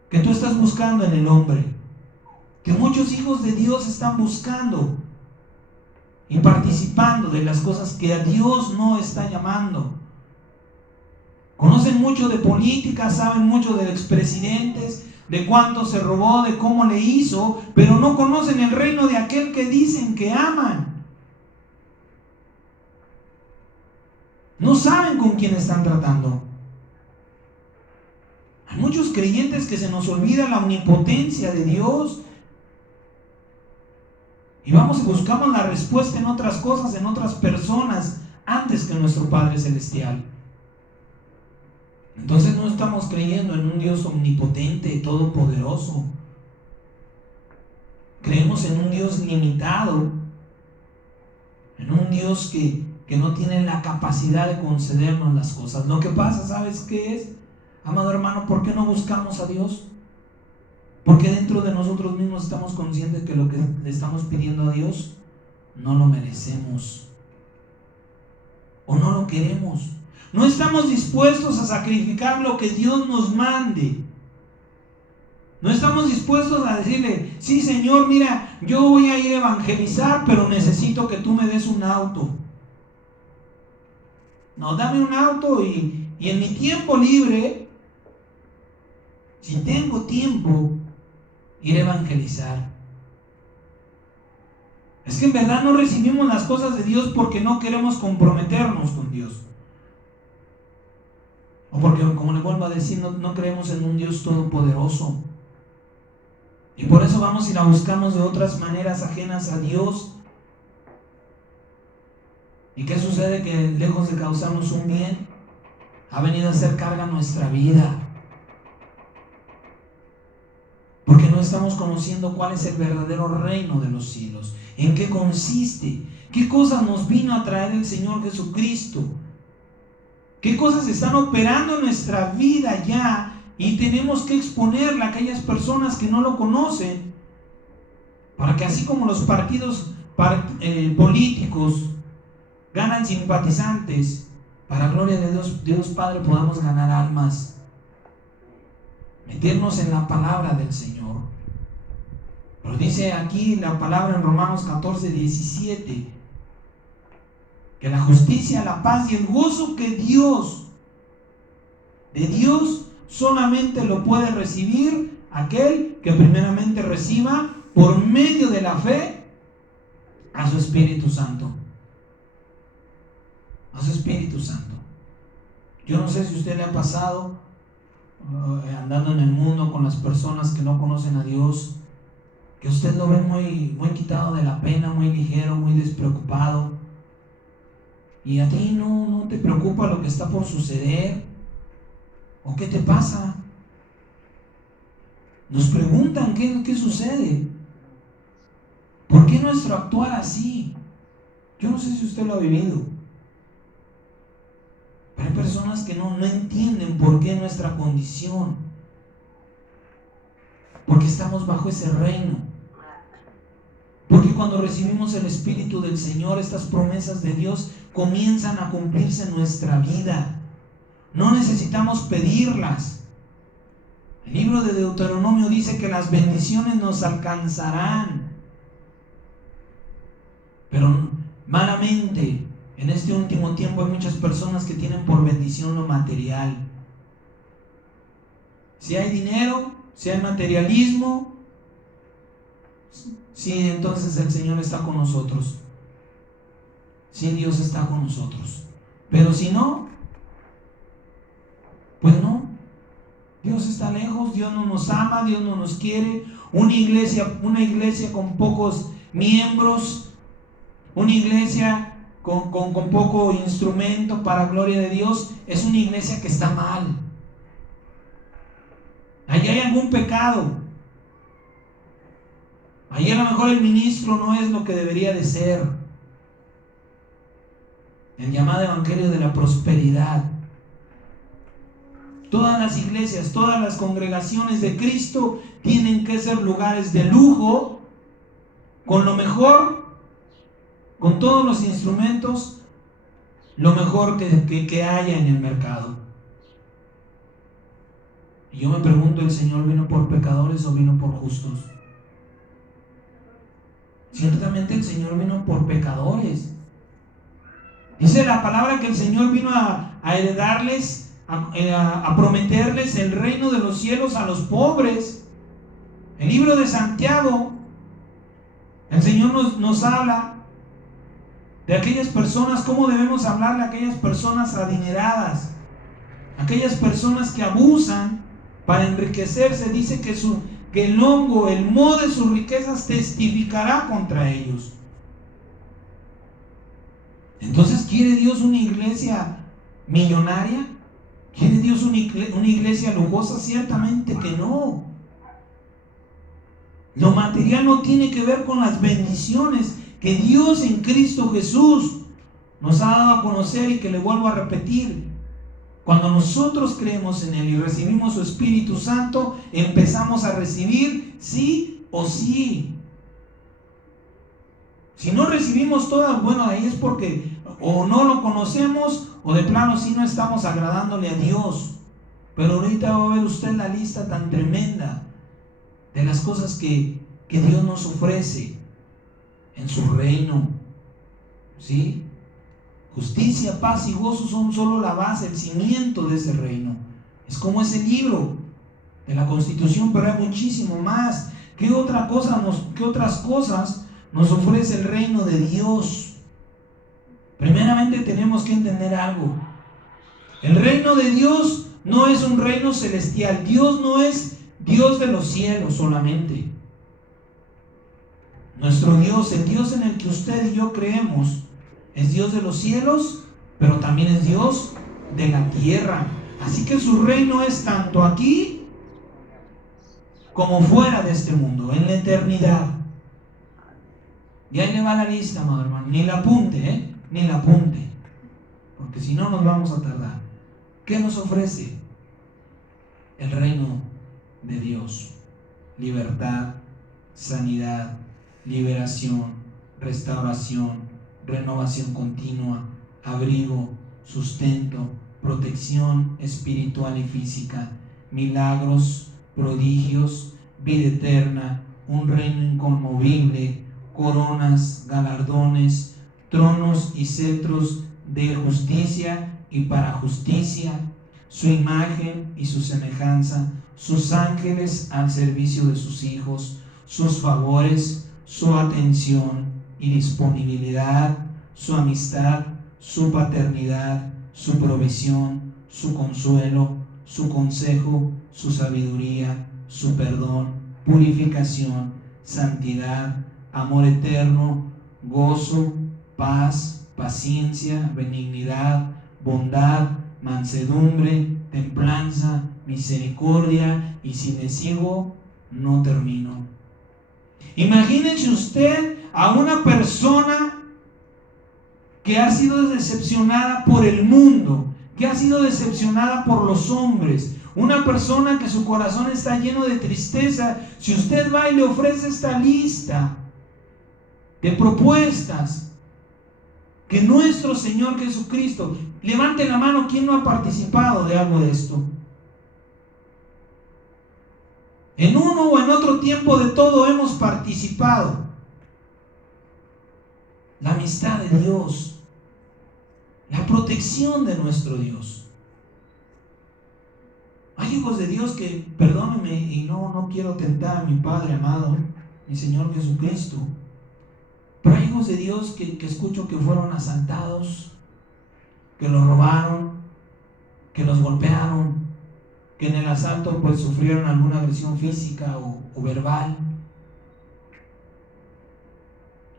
que tú estás buscando en el hombre, que muchos hijos de Dios están buscando y participando de las cosas que a Dios no está llamando? Conocen mucho de política, saben mucho de expresidentes, de cuánto se robó, de cómo le hizo, pero no conocen el reino de aquel que dicen que aman. No saben con quién están tratando. muchos creyentes que se nos olvida la omnipotencia de Dios. Y vamos y buscamos la respuesta en otras cosas, en otras personas, antes que en nuestro Padre Celestial. Entonces no estamos creyendo en un Dios omnipotente, todopoderoso. Creemos en un Dios limitado, en un Dios que no tiene la capacidad de concedernos las cosas. Lo que pasa, ¿sabes qué es? Amado hermano, ¿por qué no buscamos a Dios? Porque dentro de nosotros mismos estamos conscientes que lo que le estamos pidiendo a Dios no lo merecemos o no lo queremos. No estamos dispuestos a sacrificar lo que Dios nos mande. No estamos dispuestos a decirle: sí, Señor, mira, yo voy a ir a evangelizar, pero necesito que tú me des un auto. No, dame un auto y en mi tiempo libre, si tengo tiempo, ir a evangelizar. Es que en verdad no recibimos las cosas de Dios porque no queremos comprometernos con Dios. O porque, como le vuelvo a decir, no creemos en un Dios todopoderoso. Y por eso vamos y la buscamos de otras maneras ajenas a Dios. ¿Y qué sucede? Que lejos de causarnos un bien, ha venido a ser carga nuestra vida. Porque no estamos conociendo cuál es el verdadero reino de los cielos. ¿En qué consiste? ¿Qué cosas nos vino a traer el Señor Jesucristo? ¿Qué cosas están operando en nuestra vida ya? Y tenemos que exponerla a aquellas personas que no lo conocen. Para que así como los partidos políticos ganan simpatizantes, para gloria de Dios Padre podamos ganar almas. Meternos en la palabra del Señor. Pero dice aquí la palabra en Romanos 14:17, que la justicia, la paz y el gozo que de Dios solamente lo puede recibir aquel que primeramente reciba por medio de la fe a su Espíritu Santo. A su Espíritu Santo. Yo no sé si a usted le ha pasado andando en el mundo con las personas que no conocen a Dios, que usted lo ve muy, muy quitado de la pena, muy ligero, muy despreocupado, y a ti no te preocupa lo que está por suceder. ¿O qué te pasa? Nos preguntan qué sucede. ¿Por qué nuestro actuar así? Yo no sé si usted lo ha vivido, pero hay personas que no entienden por qué nuestra condición. Porque estamos bajo ese reino. Porque cuando recibimos el Espíritu del Señor, estas promesas de Dios comienzan a cumplirse en nuestra vida. No necesitamos pedirlas. El libro de Deuteronomio dice que las bendiciones nos alcanzarán. Pero malamente, en este último tiempo hay muchas personas que tienen por bendición lo material. Si hay dinero, si hay materialismo, sí, entonces el Señor está con nosotros. Sí, Dios está con nosotros. Pero si no, pues no. Dios está lejos, Dios no nos ama, Dios no nos quiere. Una iglesia con pocos miembros, una iglesia con poco instrumento para gloria de Dios, es una iglesia que está mal. Allí hay algún pecado. Allí a lo mejor el ministro no es lo que debería de ser. El llamado evangelio de la prosperidad. Todas las iglesias, todas las congregaciones de Cristo tienen que ser lugares de lujo, con lo mejor, con todos los instrumentos, lo mejor que haya en el mercado. Y yo me pregunto, ¿el Señor vino por pecadores o vino por justos? Ciertamente el Señor vino por pecadores. Dice la palabra que el Señor vino a heredarles, a prometerles el reino de los cielos a los pobres. El libro de Santiago, el Señor nos habla de aquellas personas, cómo debemos hablarle a aquellas personas adineradas, aquellas personas que abusan para enriquecerse. Dice que el hongo, el moho de sus riquezas testificará contra ellos. Entonces, ¿quiere Dios una iglesia millonaria? ¿Quiere Dios una iglesia lujosa? Ciertamente que no. Lo material no tiene que ver con las bendiciones que Dios en Cristo Jesús nos ha dado a conocer, y que le vuelvo a repetir: cuando nosotros creemos en Él y recibimos su Espíritu Santo, empezamos a recibir sí o sí. Si no recibimos todas, bueno, ahí es porque o no lo conocemos, o de plano sí no estamos agradándole a Dios. Pero ahorita va a ver usted la lista tan tremenda de las cosas que Dios nos ofrece en su reino. ¿Sí? Justicia, paz y gozo son solo la base, el cimiento de ese reino. Es como ese libro de la Constitución, pero hay muchísimo más. ¿Qué otras cosas nos ofrece el reino de Dios? Primeramente tenemos que entender algo. El reino de Dios no es un reino celestial. Dios no es Dios de los cielos solamente. Nuestro Dios, el Dios en el que usted y yo creemos, es Dios de los cielos, pero también es Dios de la tierra. Así que su reino es tanto aquí como fuera de este mundo, en la eternidad. Y ahí le va la lista, amado hermano. Ni la apunte, ni la apunte, porque si no nos vamos a tardar. ¿Qué nos ofrece el reino de Dios? Libertad, sanidad, liberación, restauración, renovación continua, abrigo, sustento, protección espiritual y física, milagros, prodigios, vida eterna, un reino inconmovible, coronas, galardones, tronos y cetros de justicia y para justicia, su imagen y su semejanza, sus ángeles al servicio de sus hijos, sus favores, su atención y disponibilidad, su amistad, su paternidad, su provisión, su consuelo, su consejo, su sabiduría, su perdón, purificación, santidad, amor eterno, gozo, paz, paciencia, benignidad, bondad, mansedumbre, templanza, misericordia, y si me sigo, no termino. Imagínense usted a una persona que ha sido decepcionada por el mundo, que ha sido decepcionada por los hombres, una persona que su corazón está lleno de tristeza. Si usted va y le ofrece esta lista de propuestas que nuestro Señor Jesucristo, levante la mano, ¿quién no ha participado de algo de esto? En uno o en otro tiempo de todo hemos participado. La amistad de Dios, la protección de nuestro Dios. Hay hijos de Dios que, perdónenme, y no quiero tentar a mi Padre amado, mi Señor Jesucristo, pero hay hijos de Dios que escucho que fueron asaltados, que los robaron, que los golpearon, que en el asalto pues sufrieron alguna agresión física o verbal.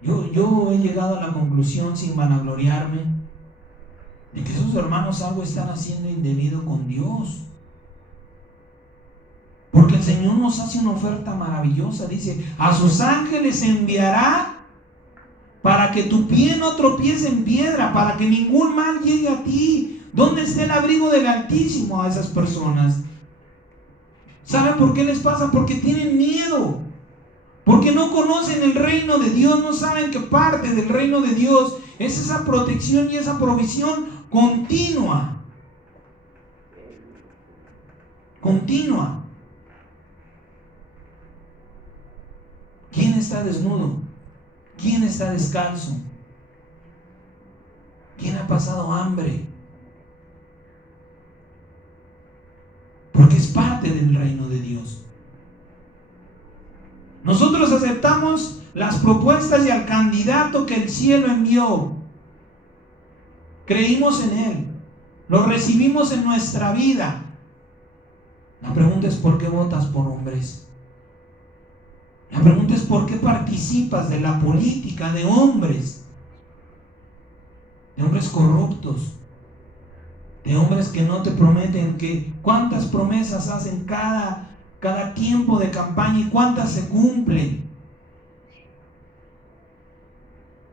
Yo he llegado a la conclusión, sin vanagloriarme, de que esos hermanos algo están haciendo indebido con Dios. Porque el Señor nos hace una oferta maravillosa. Dice: a sus ángeles enviará para que tu pie no tropiece en piedra, para que ningún mal llegue a ti. ¿Dónde está el abrigo del Altísimo a esas personas? ¿Saben por qué les pasa? Porque tienen miedo, porque no conocen el reino de Dios, no saben que parte del reino de Dios es esa protección y esa provisión continua. Continua. ¿Quién está desnudo? ¿Quién está descalzo? ¿Quién ha pasado hambre? Porque es parte del reino de Dios. Nosotros aceptamos las propuestas y al candidato que el cielo envió. Creímos en él, lo recibimos en nuestra vida. La La pregunta es: ¿por qué votas por hombres? La pregunta es: ¿por qué participas de la política de hombres? De hombres corruptos, de hombres que no te prometen, que cuántas promesas hacen cada tiempo de campaña y cuántas se cumplen.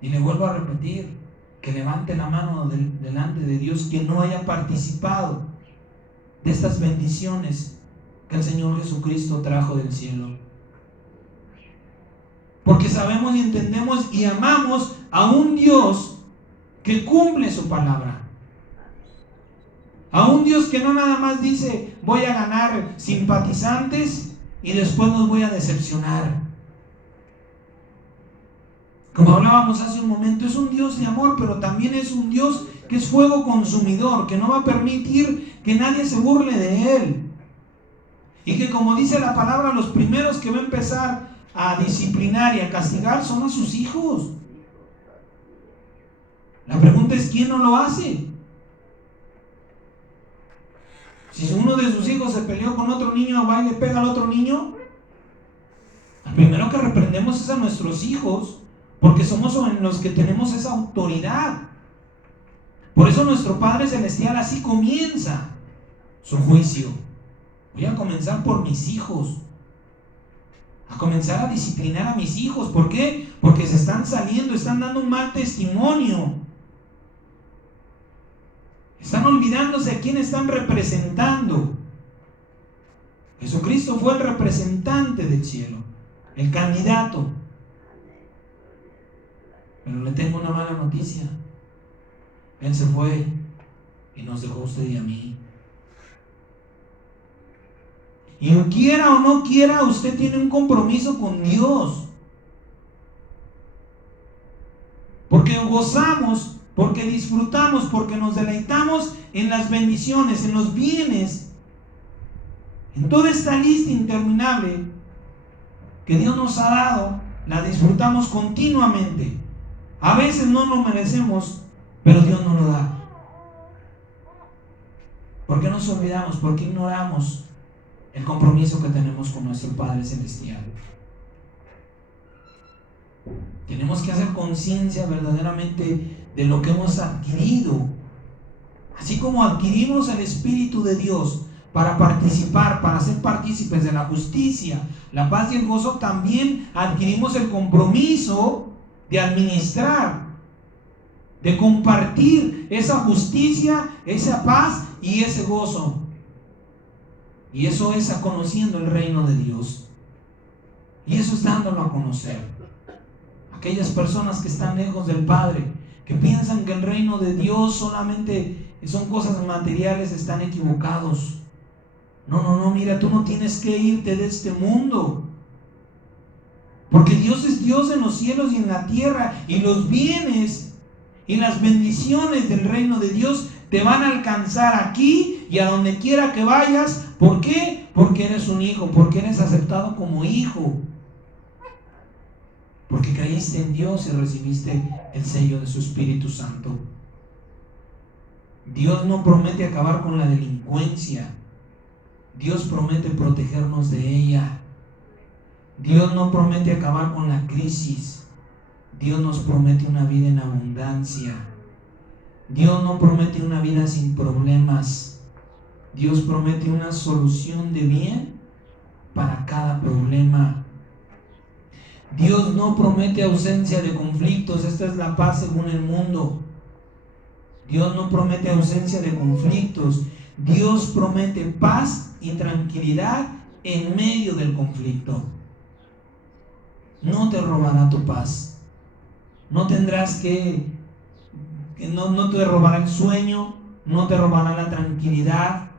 Y le vuelvo a repetir, que levante la mano delante de Dios que no haya participado de estas bendiciones que el Señor Jesucristo trajo del cielo. Porque sabemos y entendemos y amamos a un Dios que cumple su palabra. A un Dios que no nada más dice: voy a ganar simpatizantes y después los voy a decepcionar. Como hablábamos hace un momento, es un Dios de amor, pero también es un Dios que es fuego consumidor, que no va a permitir que nadie se burle de Él. Y que, como dice la palabra, los primeros que va a empezar a disciplinar y a castigar son a sus hijos. La pregunta es: ¿quién no lo hace? Si uno de sus hijos se peleó con otro niño, va y le pega al otro niño, al primero que reprendemos es a nuestros hijos, porque somos los que tenemos esa autoridad. Por eso nuestro Padre Celestial así comienza su juicio. Voy a comenzar por mis hijos, a comenzar a disciplinar a mis hijos. ¿Por qué? Porque se están saliendo, están dando un mal testimonio, están olvidándose a quién están representando. Jesucristo fue el representante del cielo, el candidato. Pero le tengo una mala noticia: Él se fue y nos dejó a usted y a mí. Y quiera o no quiera, usted tiene un compromiso con Dios. Porque gozamos, porque disfrutamos, porque nos deleitamos en las bendiciones, en los bienes, en toda esta lista interminable que Dios nos ha dado. La disfrutamos continuamente. A veces no lo merecemos, pero Dios nos lo da. ¿Por qué nos olvidamos? ¿Por qué ignoramos el compromiso que tenemos con nuestro Padre Celestial? Tenemos que hacer conciencia verdaderamente de lo que hemos adquirido. Así como adquirimos el Espíritu de Dios para participar, para ser partícipes de la justicia, la paz y el gozo, también adquirimos el compromiso de administrar, de compartir esa justicia, esa paz y ese gozo. Y eso es conociendo el reino de Dios. Y eso es dándolo a conocer. Aquellas personas que están lejos del Padre, que piensan que el reino de Dios solamente son cosas materiales, están equivocados. No, mira, tú no tienes que irte de este mundo. Porque Dios es Dios en los cielos y en la tierra, y los bienes y las bendiciones del reino de Dios te van a alcanzar aquí y a donde quiera que vayas. ¿Por qué? Porque eres un hijo, porque eres aceptado como hijo, porque creíste en Dios y recibiste el sello de su Espíritu Santo. Dios no promete acabar con la delincuencia. Dios promete protegernos de ella. Dios no promete acabar con la crisis. Dios nos promete una vida en abundancia. Dios no promete una vida sin problemas. Dios promete una solución de bien para cada problema. Dios no promete ausencia de conflictos. Esta es la paz según el mundo. Dios no promete ausencia de conflictos. Dios promete paz y tranquilidad en medio del conflicto. No te robará tu paz. No tendrás no te robará el sueño, no te robará la tranquilidad,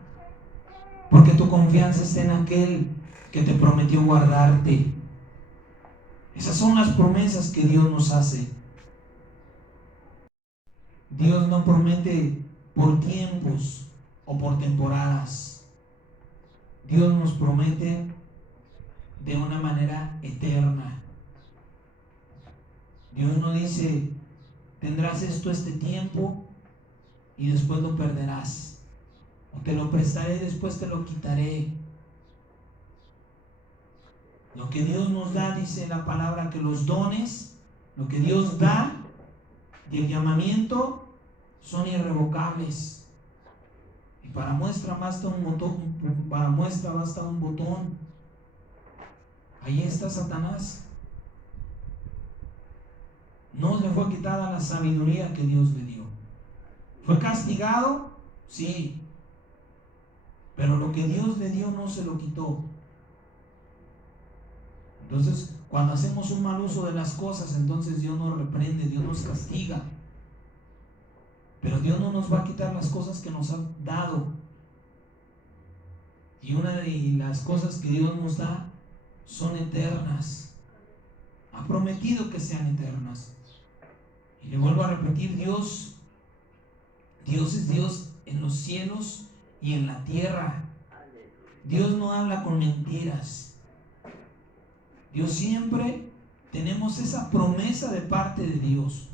porque tu confianza está en aquel que te prometió guardarte. Esas son las promesas que Dios nos hace. Dios no promete por tiempos o por temporadas. Dios nos promete de una manera eterna. Dios no dice: tendrás esto este tiempo y después lo perderás, o te lo prestaré y después te lo quitaré. Lo que Dios nos da, dice la palabra, que los dones, lo que Dios da y el llamamiento son irrevocables. Y para muestra basta un botón. Ahí está Satanás. No le fue quitada la sabiduría que Dios le dio. ¿Fue castigado? Sí. Pero lo que Dios le dio no se lo quitó. Entonces, cuando hacemos un mal uso de las cosas, entonces Dios nos reprende, Dios nos castiga. Pero Dios no nos va a quitar las cosas que nos ha dado. Y una de las cosas que Dios nos da son eternas. Ha prometido que sean eternas. Y le vuelvo a repetir, Dios es Dios en los cielos y en la tierra. Dios no habla con mentiras. Dios siempre tenemos esa promesa de parte de Dios.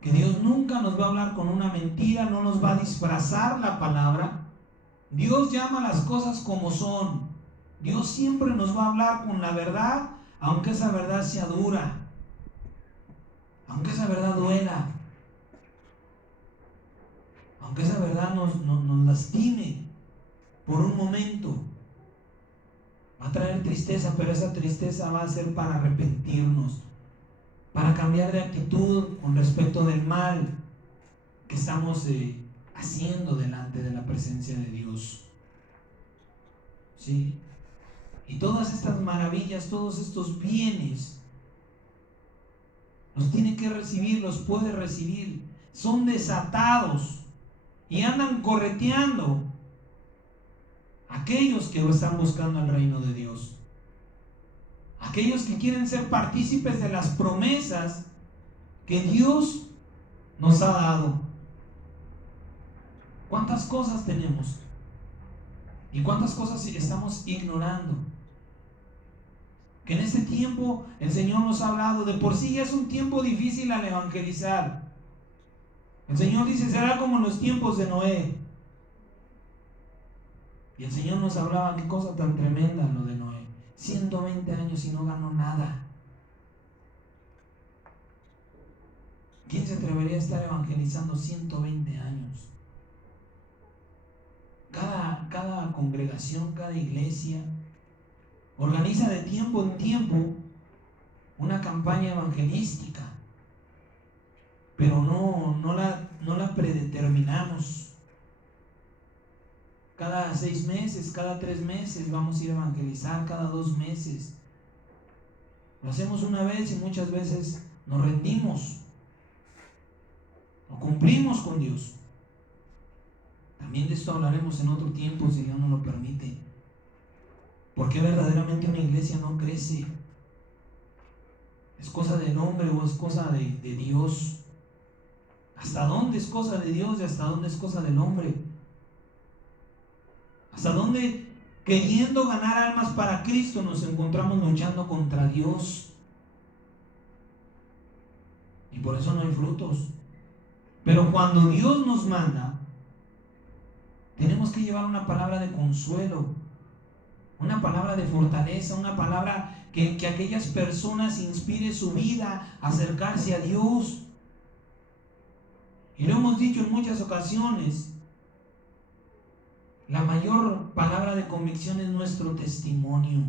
Que Dios nunca nos va a hablar con una mentira, no nos va a disfrazar la palabra. Dios llama las cosas como son. Dios siempre nos va a hablar con la verdad, aunque esa verdad sea dura, aunque esa verdad duela, aunque esa verdad nos lastime por un momento. Va a traer tristeza, pero esa tristeza va a ser para arrepentirnos, para cambiar de actitud con respecto del mal que estamos haciendo delante de la presencia de Dios. ¿Sí? Y todas estas maravillas, todos estos bienes, los tiene que recibir, los puede recibir. Son desatados y andan correteando aquellos que están buscando el reino de Dios. Aquellos que quieren ser partícipes de las promesas que Dios nos ha dado. ¿Cuántas cosas tenemos? ¿Y cuántas cosas estamos ignorando? Que en este tiempo el Señor nos ha hablado. De por sí ya es un tiempo difícil al evangelizar. El Señor dice, será como en los tiempos de Noé. Y el Señor nos hablaba, qué cosa tan tremenda lo de Noé. 120 años y no ganó nada. ¿Quién se atrevería a estar evangelizando 120 años? Cada congregación, cada iglesia organiza de tiempo en tiempo una campaña evangelística, pero no la predeterminamos. Cada 6 meses, cada 3 meses vamos a ir a evangelizar, cada 2 meses. Lo hacemos una vez y muchas veces nos rendimos. No cumplimos con Dios. También de esto hablaremos en otro tiempo, si Dios nos lo permite. ¿Por qué verdaderamente una iglesia no crece? ¿Es cosa del hombre o es cosa de Dios? ¿Hasta dónde es cosa de Dios y hasta dónde es cosa del hombre? ¿Hasta dónde, queriendo ganar almas para Cristo, nos encontramos luchando contra Dios? Y por eso no hay frutos. Pero cuando Dios nos manda, tenemos que llevar una palabra de consuelo, una palabra de fortaleza, una palabra que aquellas personas inspire su vida a acercarse a Dios. Y lo hemos dicho en muchas ocasiones, la mayor palabra de convicción es nuestro testimonio.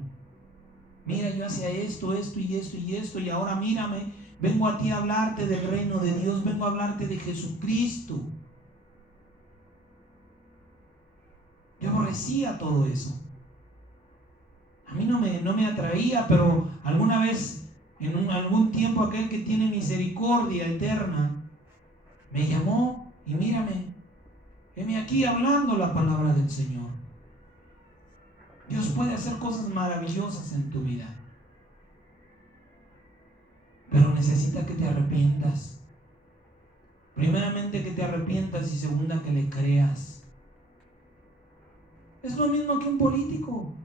Mira, yo hacía esto y ahora mírame, vengo a ti a hablarte del reino de Dios, vengo a hablarte de Jesucristo. Yo aborrecía todo eso. A mí no me atraía, pero alguna vez, en algún tiempo, aquel que tiene misericordia eterna me llamó y mírame, heme aquí hablando la palabra del Señor. Dios puede hacer cosas maravillosas en tu vida, pero necesita que te arrepientas. Primeramente que te arrepientas y segunda que le creas. Es lo mismo que un político.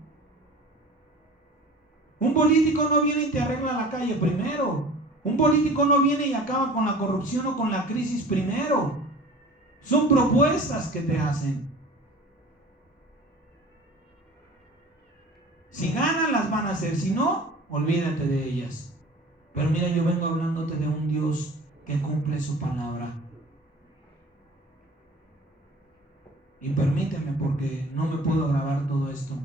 Un político no viene y te arregla la calle primero. Un político no viene y acaba con la corrupción o con la crisis primero. Son propuestas que te hacen. Si ganan, las van a hacer. Si no, olvídate de ellas. Pero mira, yo vengo hablándote de un Dios que cumple su palabra. Y permíteme, porque no me puedo grabar todo esto.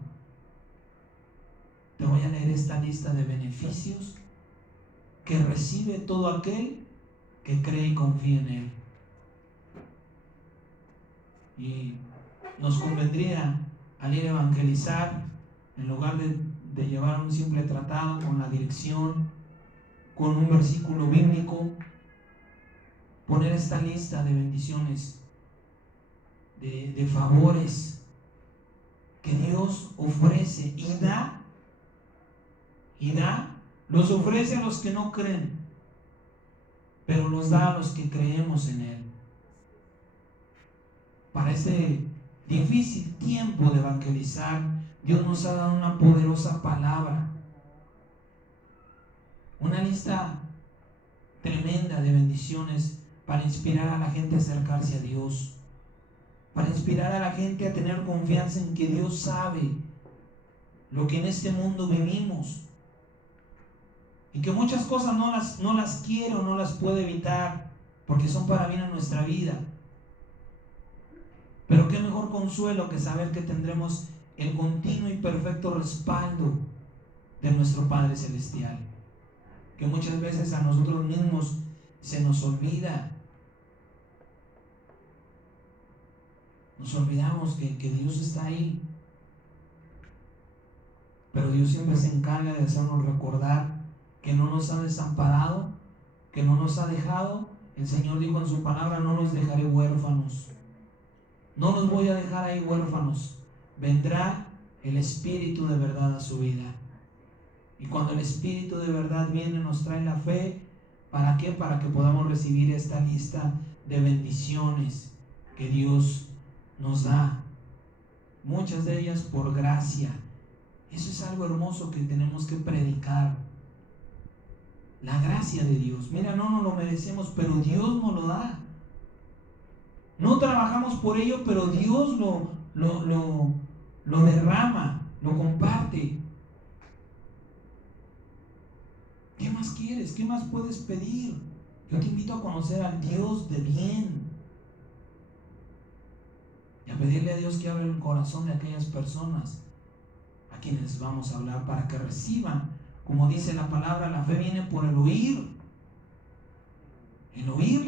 Te voy a leer esta lista de beneficios que recibe todo aquel que cree y confía en Él. Y nos convendría, al ir a evangelizar, en lugar de llevar un simple tratado con la dirección, con un versículo bíblico, poner esta lista de bendiciones, de favores que Dios ofrece y da, los ofrece a los que no creen, pero los da a los que creemos en Él. Para este difícil tiempo de evangelizar, Dios nos ha dado una poderosa palabra, una lista tremenda de bendiciones para inspirar a la gente a acercarse a Dios, para inspirar a la gente a tener confianza en que Dios sabe lo que en este mundo vivimos y que muchas cosas no las quiere o no las puede evitar porque son para bien en nuestra vida. Pero qué mejor consuelo que saber que tendremos el continuo y perfecto respaldo de nuestro Padre Celestial, que muchas veces a nosotros mismos se nos olvida. Nos olvidamos que Dios está ahí, pero Dios siempre se encarga de hacernos recordar que no nos ha desamparado, que no nos ha dejado. El Señor dijo en su palabra: no los dejaré huérfanos, no los voy a dejar ahí huérfanos. Vendrá el Espíritu de verdad a su vida, y cuando el Espíritu de verdad viene, nos trae la fe. ¿Para qué? Para que podamos recibir esta lista de bendiciones que Dios nos da, muchas de ellas por gracia. Eso es algo hermoso que tenemos que predicar, la gracia de Dios. Mira, no nos lo merecemos, pero Dios nos lo da. No trabajamos por ello, pero Dios lo derrama, lo comparte. ¿Qué más quieres? ¿Qué más puedes pedir? Yo te invito a conocer al Dios de bien y a pedirle a Dios que abra el corazón de aquellas personas a quienes vamos a hablar, para que reciban. Como dice la palabra, la fe viene por el oír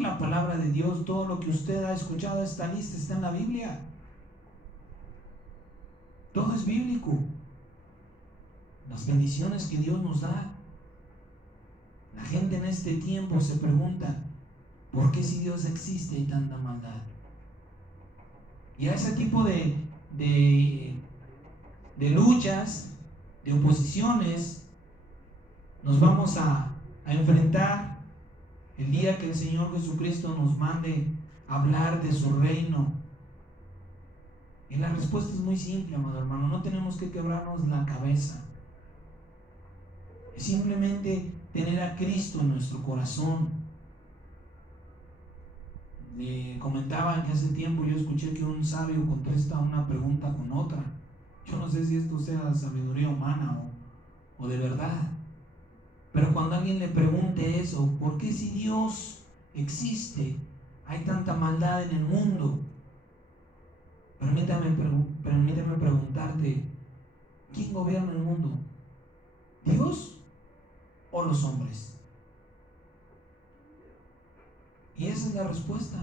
la palabra de Dios. Todo lo que usted ha escuchado, esta lista está en la Biblia, todo es bíblico. Las bendiciones que Dios nos da. La gente en este tiempo se pregunta: ¿por qué, si Dios existe, hay tanta maldad? Y a ese tipo de luchas, de oposiciones, nos vamos a enfrentar el día que el Señor Jesucristo nos mande hablar de su reino. Y la respuesta es muy simple, amado hermano. No tenemos que quebrarnos la cabeza. Es simplemente tener a Cristo en nuestro corazón. Le comentaba que hace tiempo yo escuché que un sabio contesta una pregunta con otra. Yo no sé si esto sea sabiduría humana o de verdad, pero cuando alguien le pregunte eso: ¿por qué, si Dios existe, hay tanta maldad en el mundo? Permítame preguntarte: ¿quién gobierna el mundo? ¿Dios o los hombres? Y esa es la respuesta.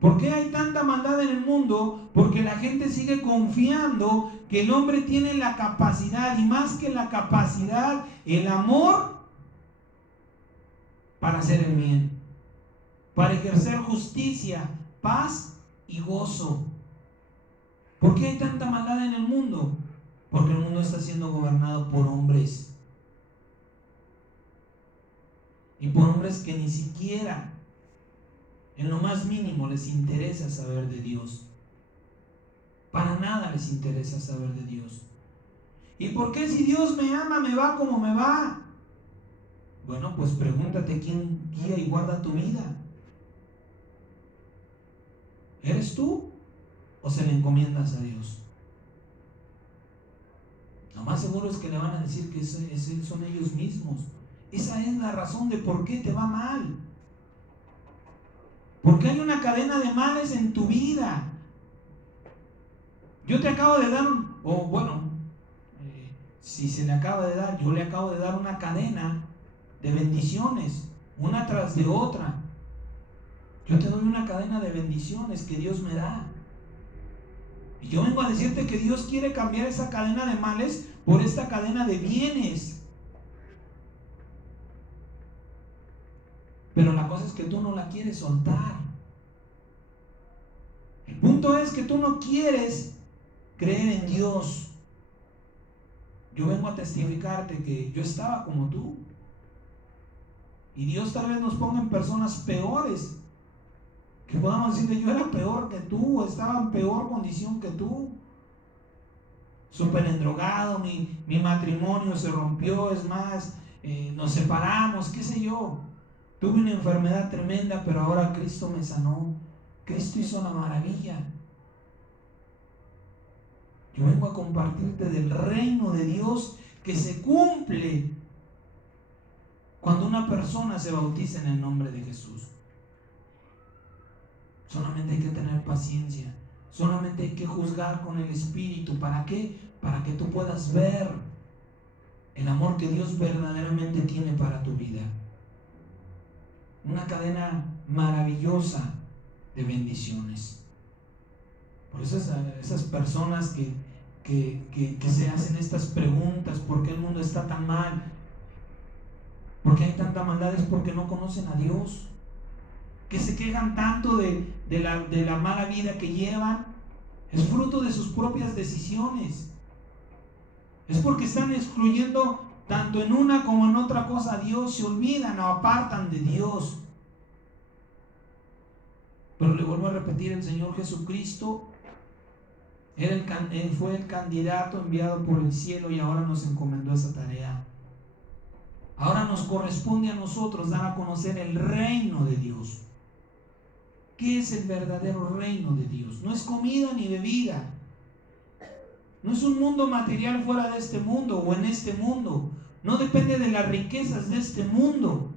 ¿Por qué hay tanta maldad en el mundo? Porque la gente sigue confiando que el hombre tiene la capacidad, y más que la capacidad, el amor para hacer el bien, para ejercer justicia, paz y gozo. ¿Por qué hay tanta maldad en el mundo? Porque el mundo está siendo gobernado por hombres, y por hombres que ni siquiera en lo más mínimo les interesa saber de Dios. Para nada les interesa saber de Dios. ¿Y por qué, si Dios me ama, me va como me va? Bueno, pues pregúntate: ¿quién guía y guarda tu vida? ¿Eres tú o se le encomiendas a Dios? Lo más seguro es que le van a decir que son ellos mismos. Esa es la razón de por qué te va mal. Porque hay una cadena de males en tu vida. Yo te acabo de dar, si se le acaba de dar, yo le acabo de dar una cadena de bendiciones, una tras de otra. Yo te doy una cadena de bendiciones que Dios me da. Y yo vengo a decirte que Dios quiere cambiar esa cadena de males por esta cadena de bienes. Pero la cosa es que tú no la quieres soltar. El punto es que tú no quieres creer en Dios. Yo vengo a testificarte que yo estaba como tú. Y Dios tal vez nos ponga en personas peores. Que podamos decirle, yo era peor que tú, estaba en peor condición que tú. Súper endrogado, mi matrimonio se rompió, es más, nos separamos, qué sé yo. Tuve una enfermedad tremenda, pero ahora Cristo me sanó. Cristo hizo la maravilla. Yo vengo a compartirte del reino de Dios que se cumple cuando una persona se bautiza en el nombre de Jesús. Solamente hay que tener paciencia. Solamente hay que juzgar con el Espíritu. ¿Para qué? Para que tú puedas ver el amor que Dios verdaderamente tiene para tu vida. Una cadena maravillosa de bendiciones. Por eso esas personas que se hacen estas preguntas, ¿por qué el mundo está tan mal? ¿Por qué hay tanta maldad? Es porque no conocen a Dios. Que se quejan tanto de la mala vida que llevan, es fruto de sus propias decisiones. Es porque están excluyendo tanto en una como en otra cosa a Dios, se olvidan o apartan de Dios. Pero le vuelvo a repetir, el Señor Jesucristo fue el candidato enviado por el cielo y ahora nos encomendó esa tarea. Ahora nos corresponde a nosotros dar a conocer el reino de Dios. ¿Qué es el verdadero reino de Dios? No es comida ni bebida. No es un mundo material fuera de este mundo o en este mundo. No depende de las riquezas de este mundo,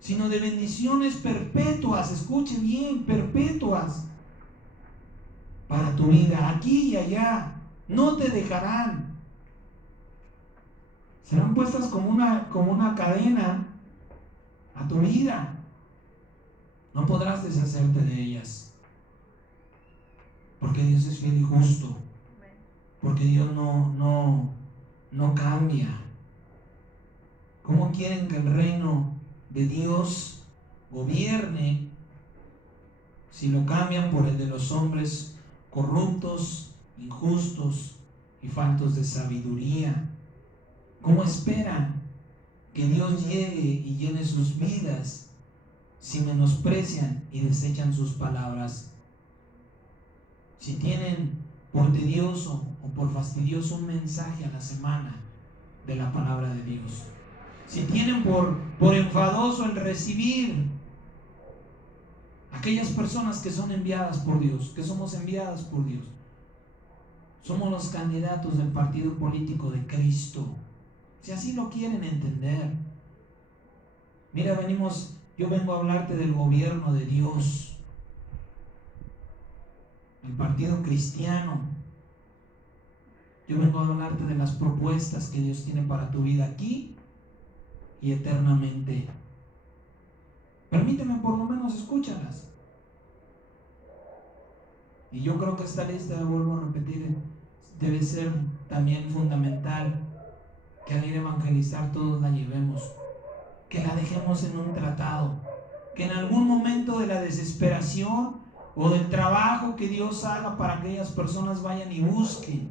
sino de bendiciones perpetuas. Escuche bien, perpetuas para tu vida, aquí y allá. No te dejarán. Serán puestas como una cadena a tu vida. No podrás deshacerte de ellas. Porque Dios es fiel y justo. Porque Dios no cambia. ¿Cómo quieren que el reino de Dios gobierne si lo cambian por el de los hombres corruptos, injustos y faltos de sabiduría? ¿Cómo esperan que Dios llegue y llene sus vidas si menosprecian y desechan sus palabras? Si tienen por tedioso o por fastidioso un mensaje a la semana de la palabra de Dios, si tienen por enfadoso el recibir aquellas personas que son enviadas por Dios, que somos enviadas por Dios, somos los candidatos del partido político de Cristo, si así lo quieren entender. Mira, yo vengo a hablarte del gobierno de Dios, el partido cristiano. Yo vengo a hablarte de las propuestas que Dios tiene para tu vida aquí y eternamente. Permíteme, por lo menos escúchalas. Y yo creo que esta lista, vuelvo a repetir, debe ser también fundamental, que al ir a evangelizar todos la llevemos, que la dejemos en un tratado, que en algún momento de la desesperación o del trabajo que Dios haga para que aquellas personas vayan y busquen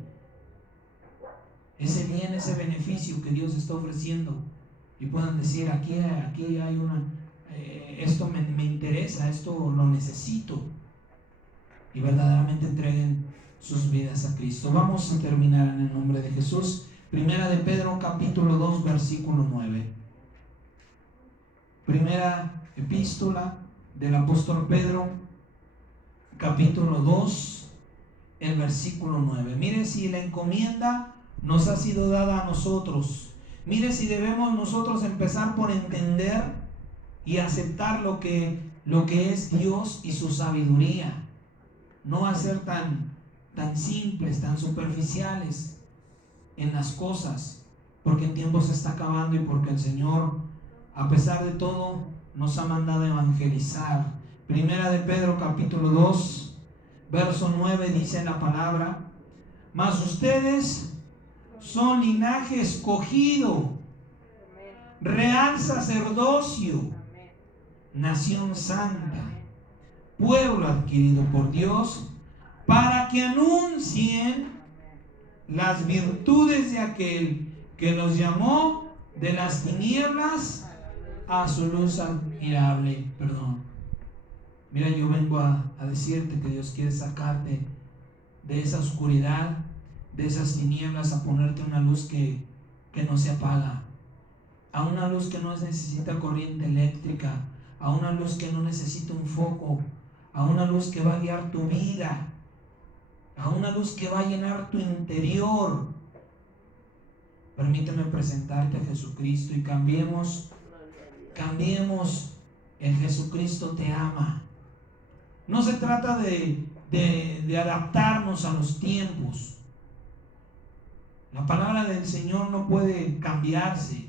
ese bien, ese beneficio que Dios está ofreciendo y puedan decir, aquí hay esto me interesa, esto lo necesito, y verdaderamente entreguen sus vidas a Cristo. Vamos a terminar en el nombre de Jesús. Primera de Pedro capítulo 2 versículo 9. Primera epístola del apóstol Pedro capítulo 2 el versículo 9. Mire si la encomienda nos ha sido dada a nosotros. Mire si debemos nosotros empezar por entender y aceptar lo que es Dios y su sabiduría. No a ser tan simples, tan superficiales en las cosas, porque el tiempo se está acabando y porque el Señor, a pesar de todo, nos ha mandado a evangelizar. Primera de Pedro capítulo 2, verso 9 dice la palabra: mas ustedes son linaje escogido, real sacerdocio, nación santa, pueblo adquirido por Dios, para que anuncien las virtudes de aquel que los llamó de las tinieblas a su luz admirable. Mira, yo vengo a decirte que Dios quiere sacarte de esa oscuridad, de esas tinieblas, a ponerte una luz que no se apaga, a una luz que no necesita corriente eléctrica, a una luz que no necesita un foco, a una luz que va a guiar tu vida, a una luz que va a llenar tu interior. Permíteme presentarte a Jesucristo y cambiemos el Jesucristo te ama. No se trata de adaptarnos a los tiempos. La palabra del Señor no puede cambiarse.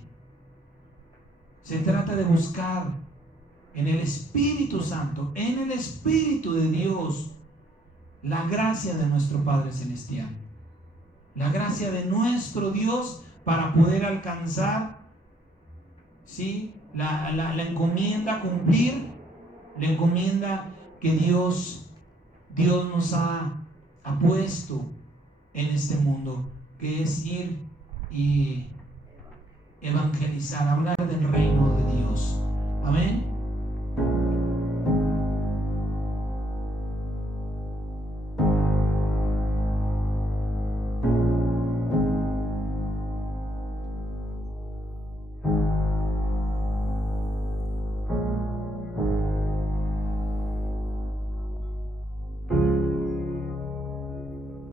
Se trata de buscar en el Espíritu Santo, en el Espíritu de Dios, la gracia de nuestro Padre Celestial, la gracia de nuestro Dios para poder alcanzar, ¿sí?, la encomienda, cumplir la encomienda que Dios nos ha puesto en este mundo, que es ir y evangelizar, hablar del reino de Dios. Amén.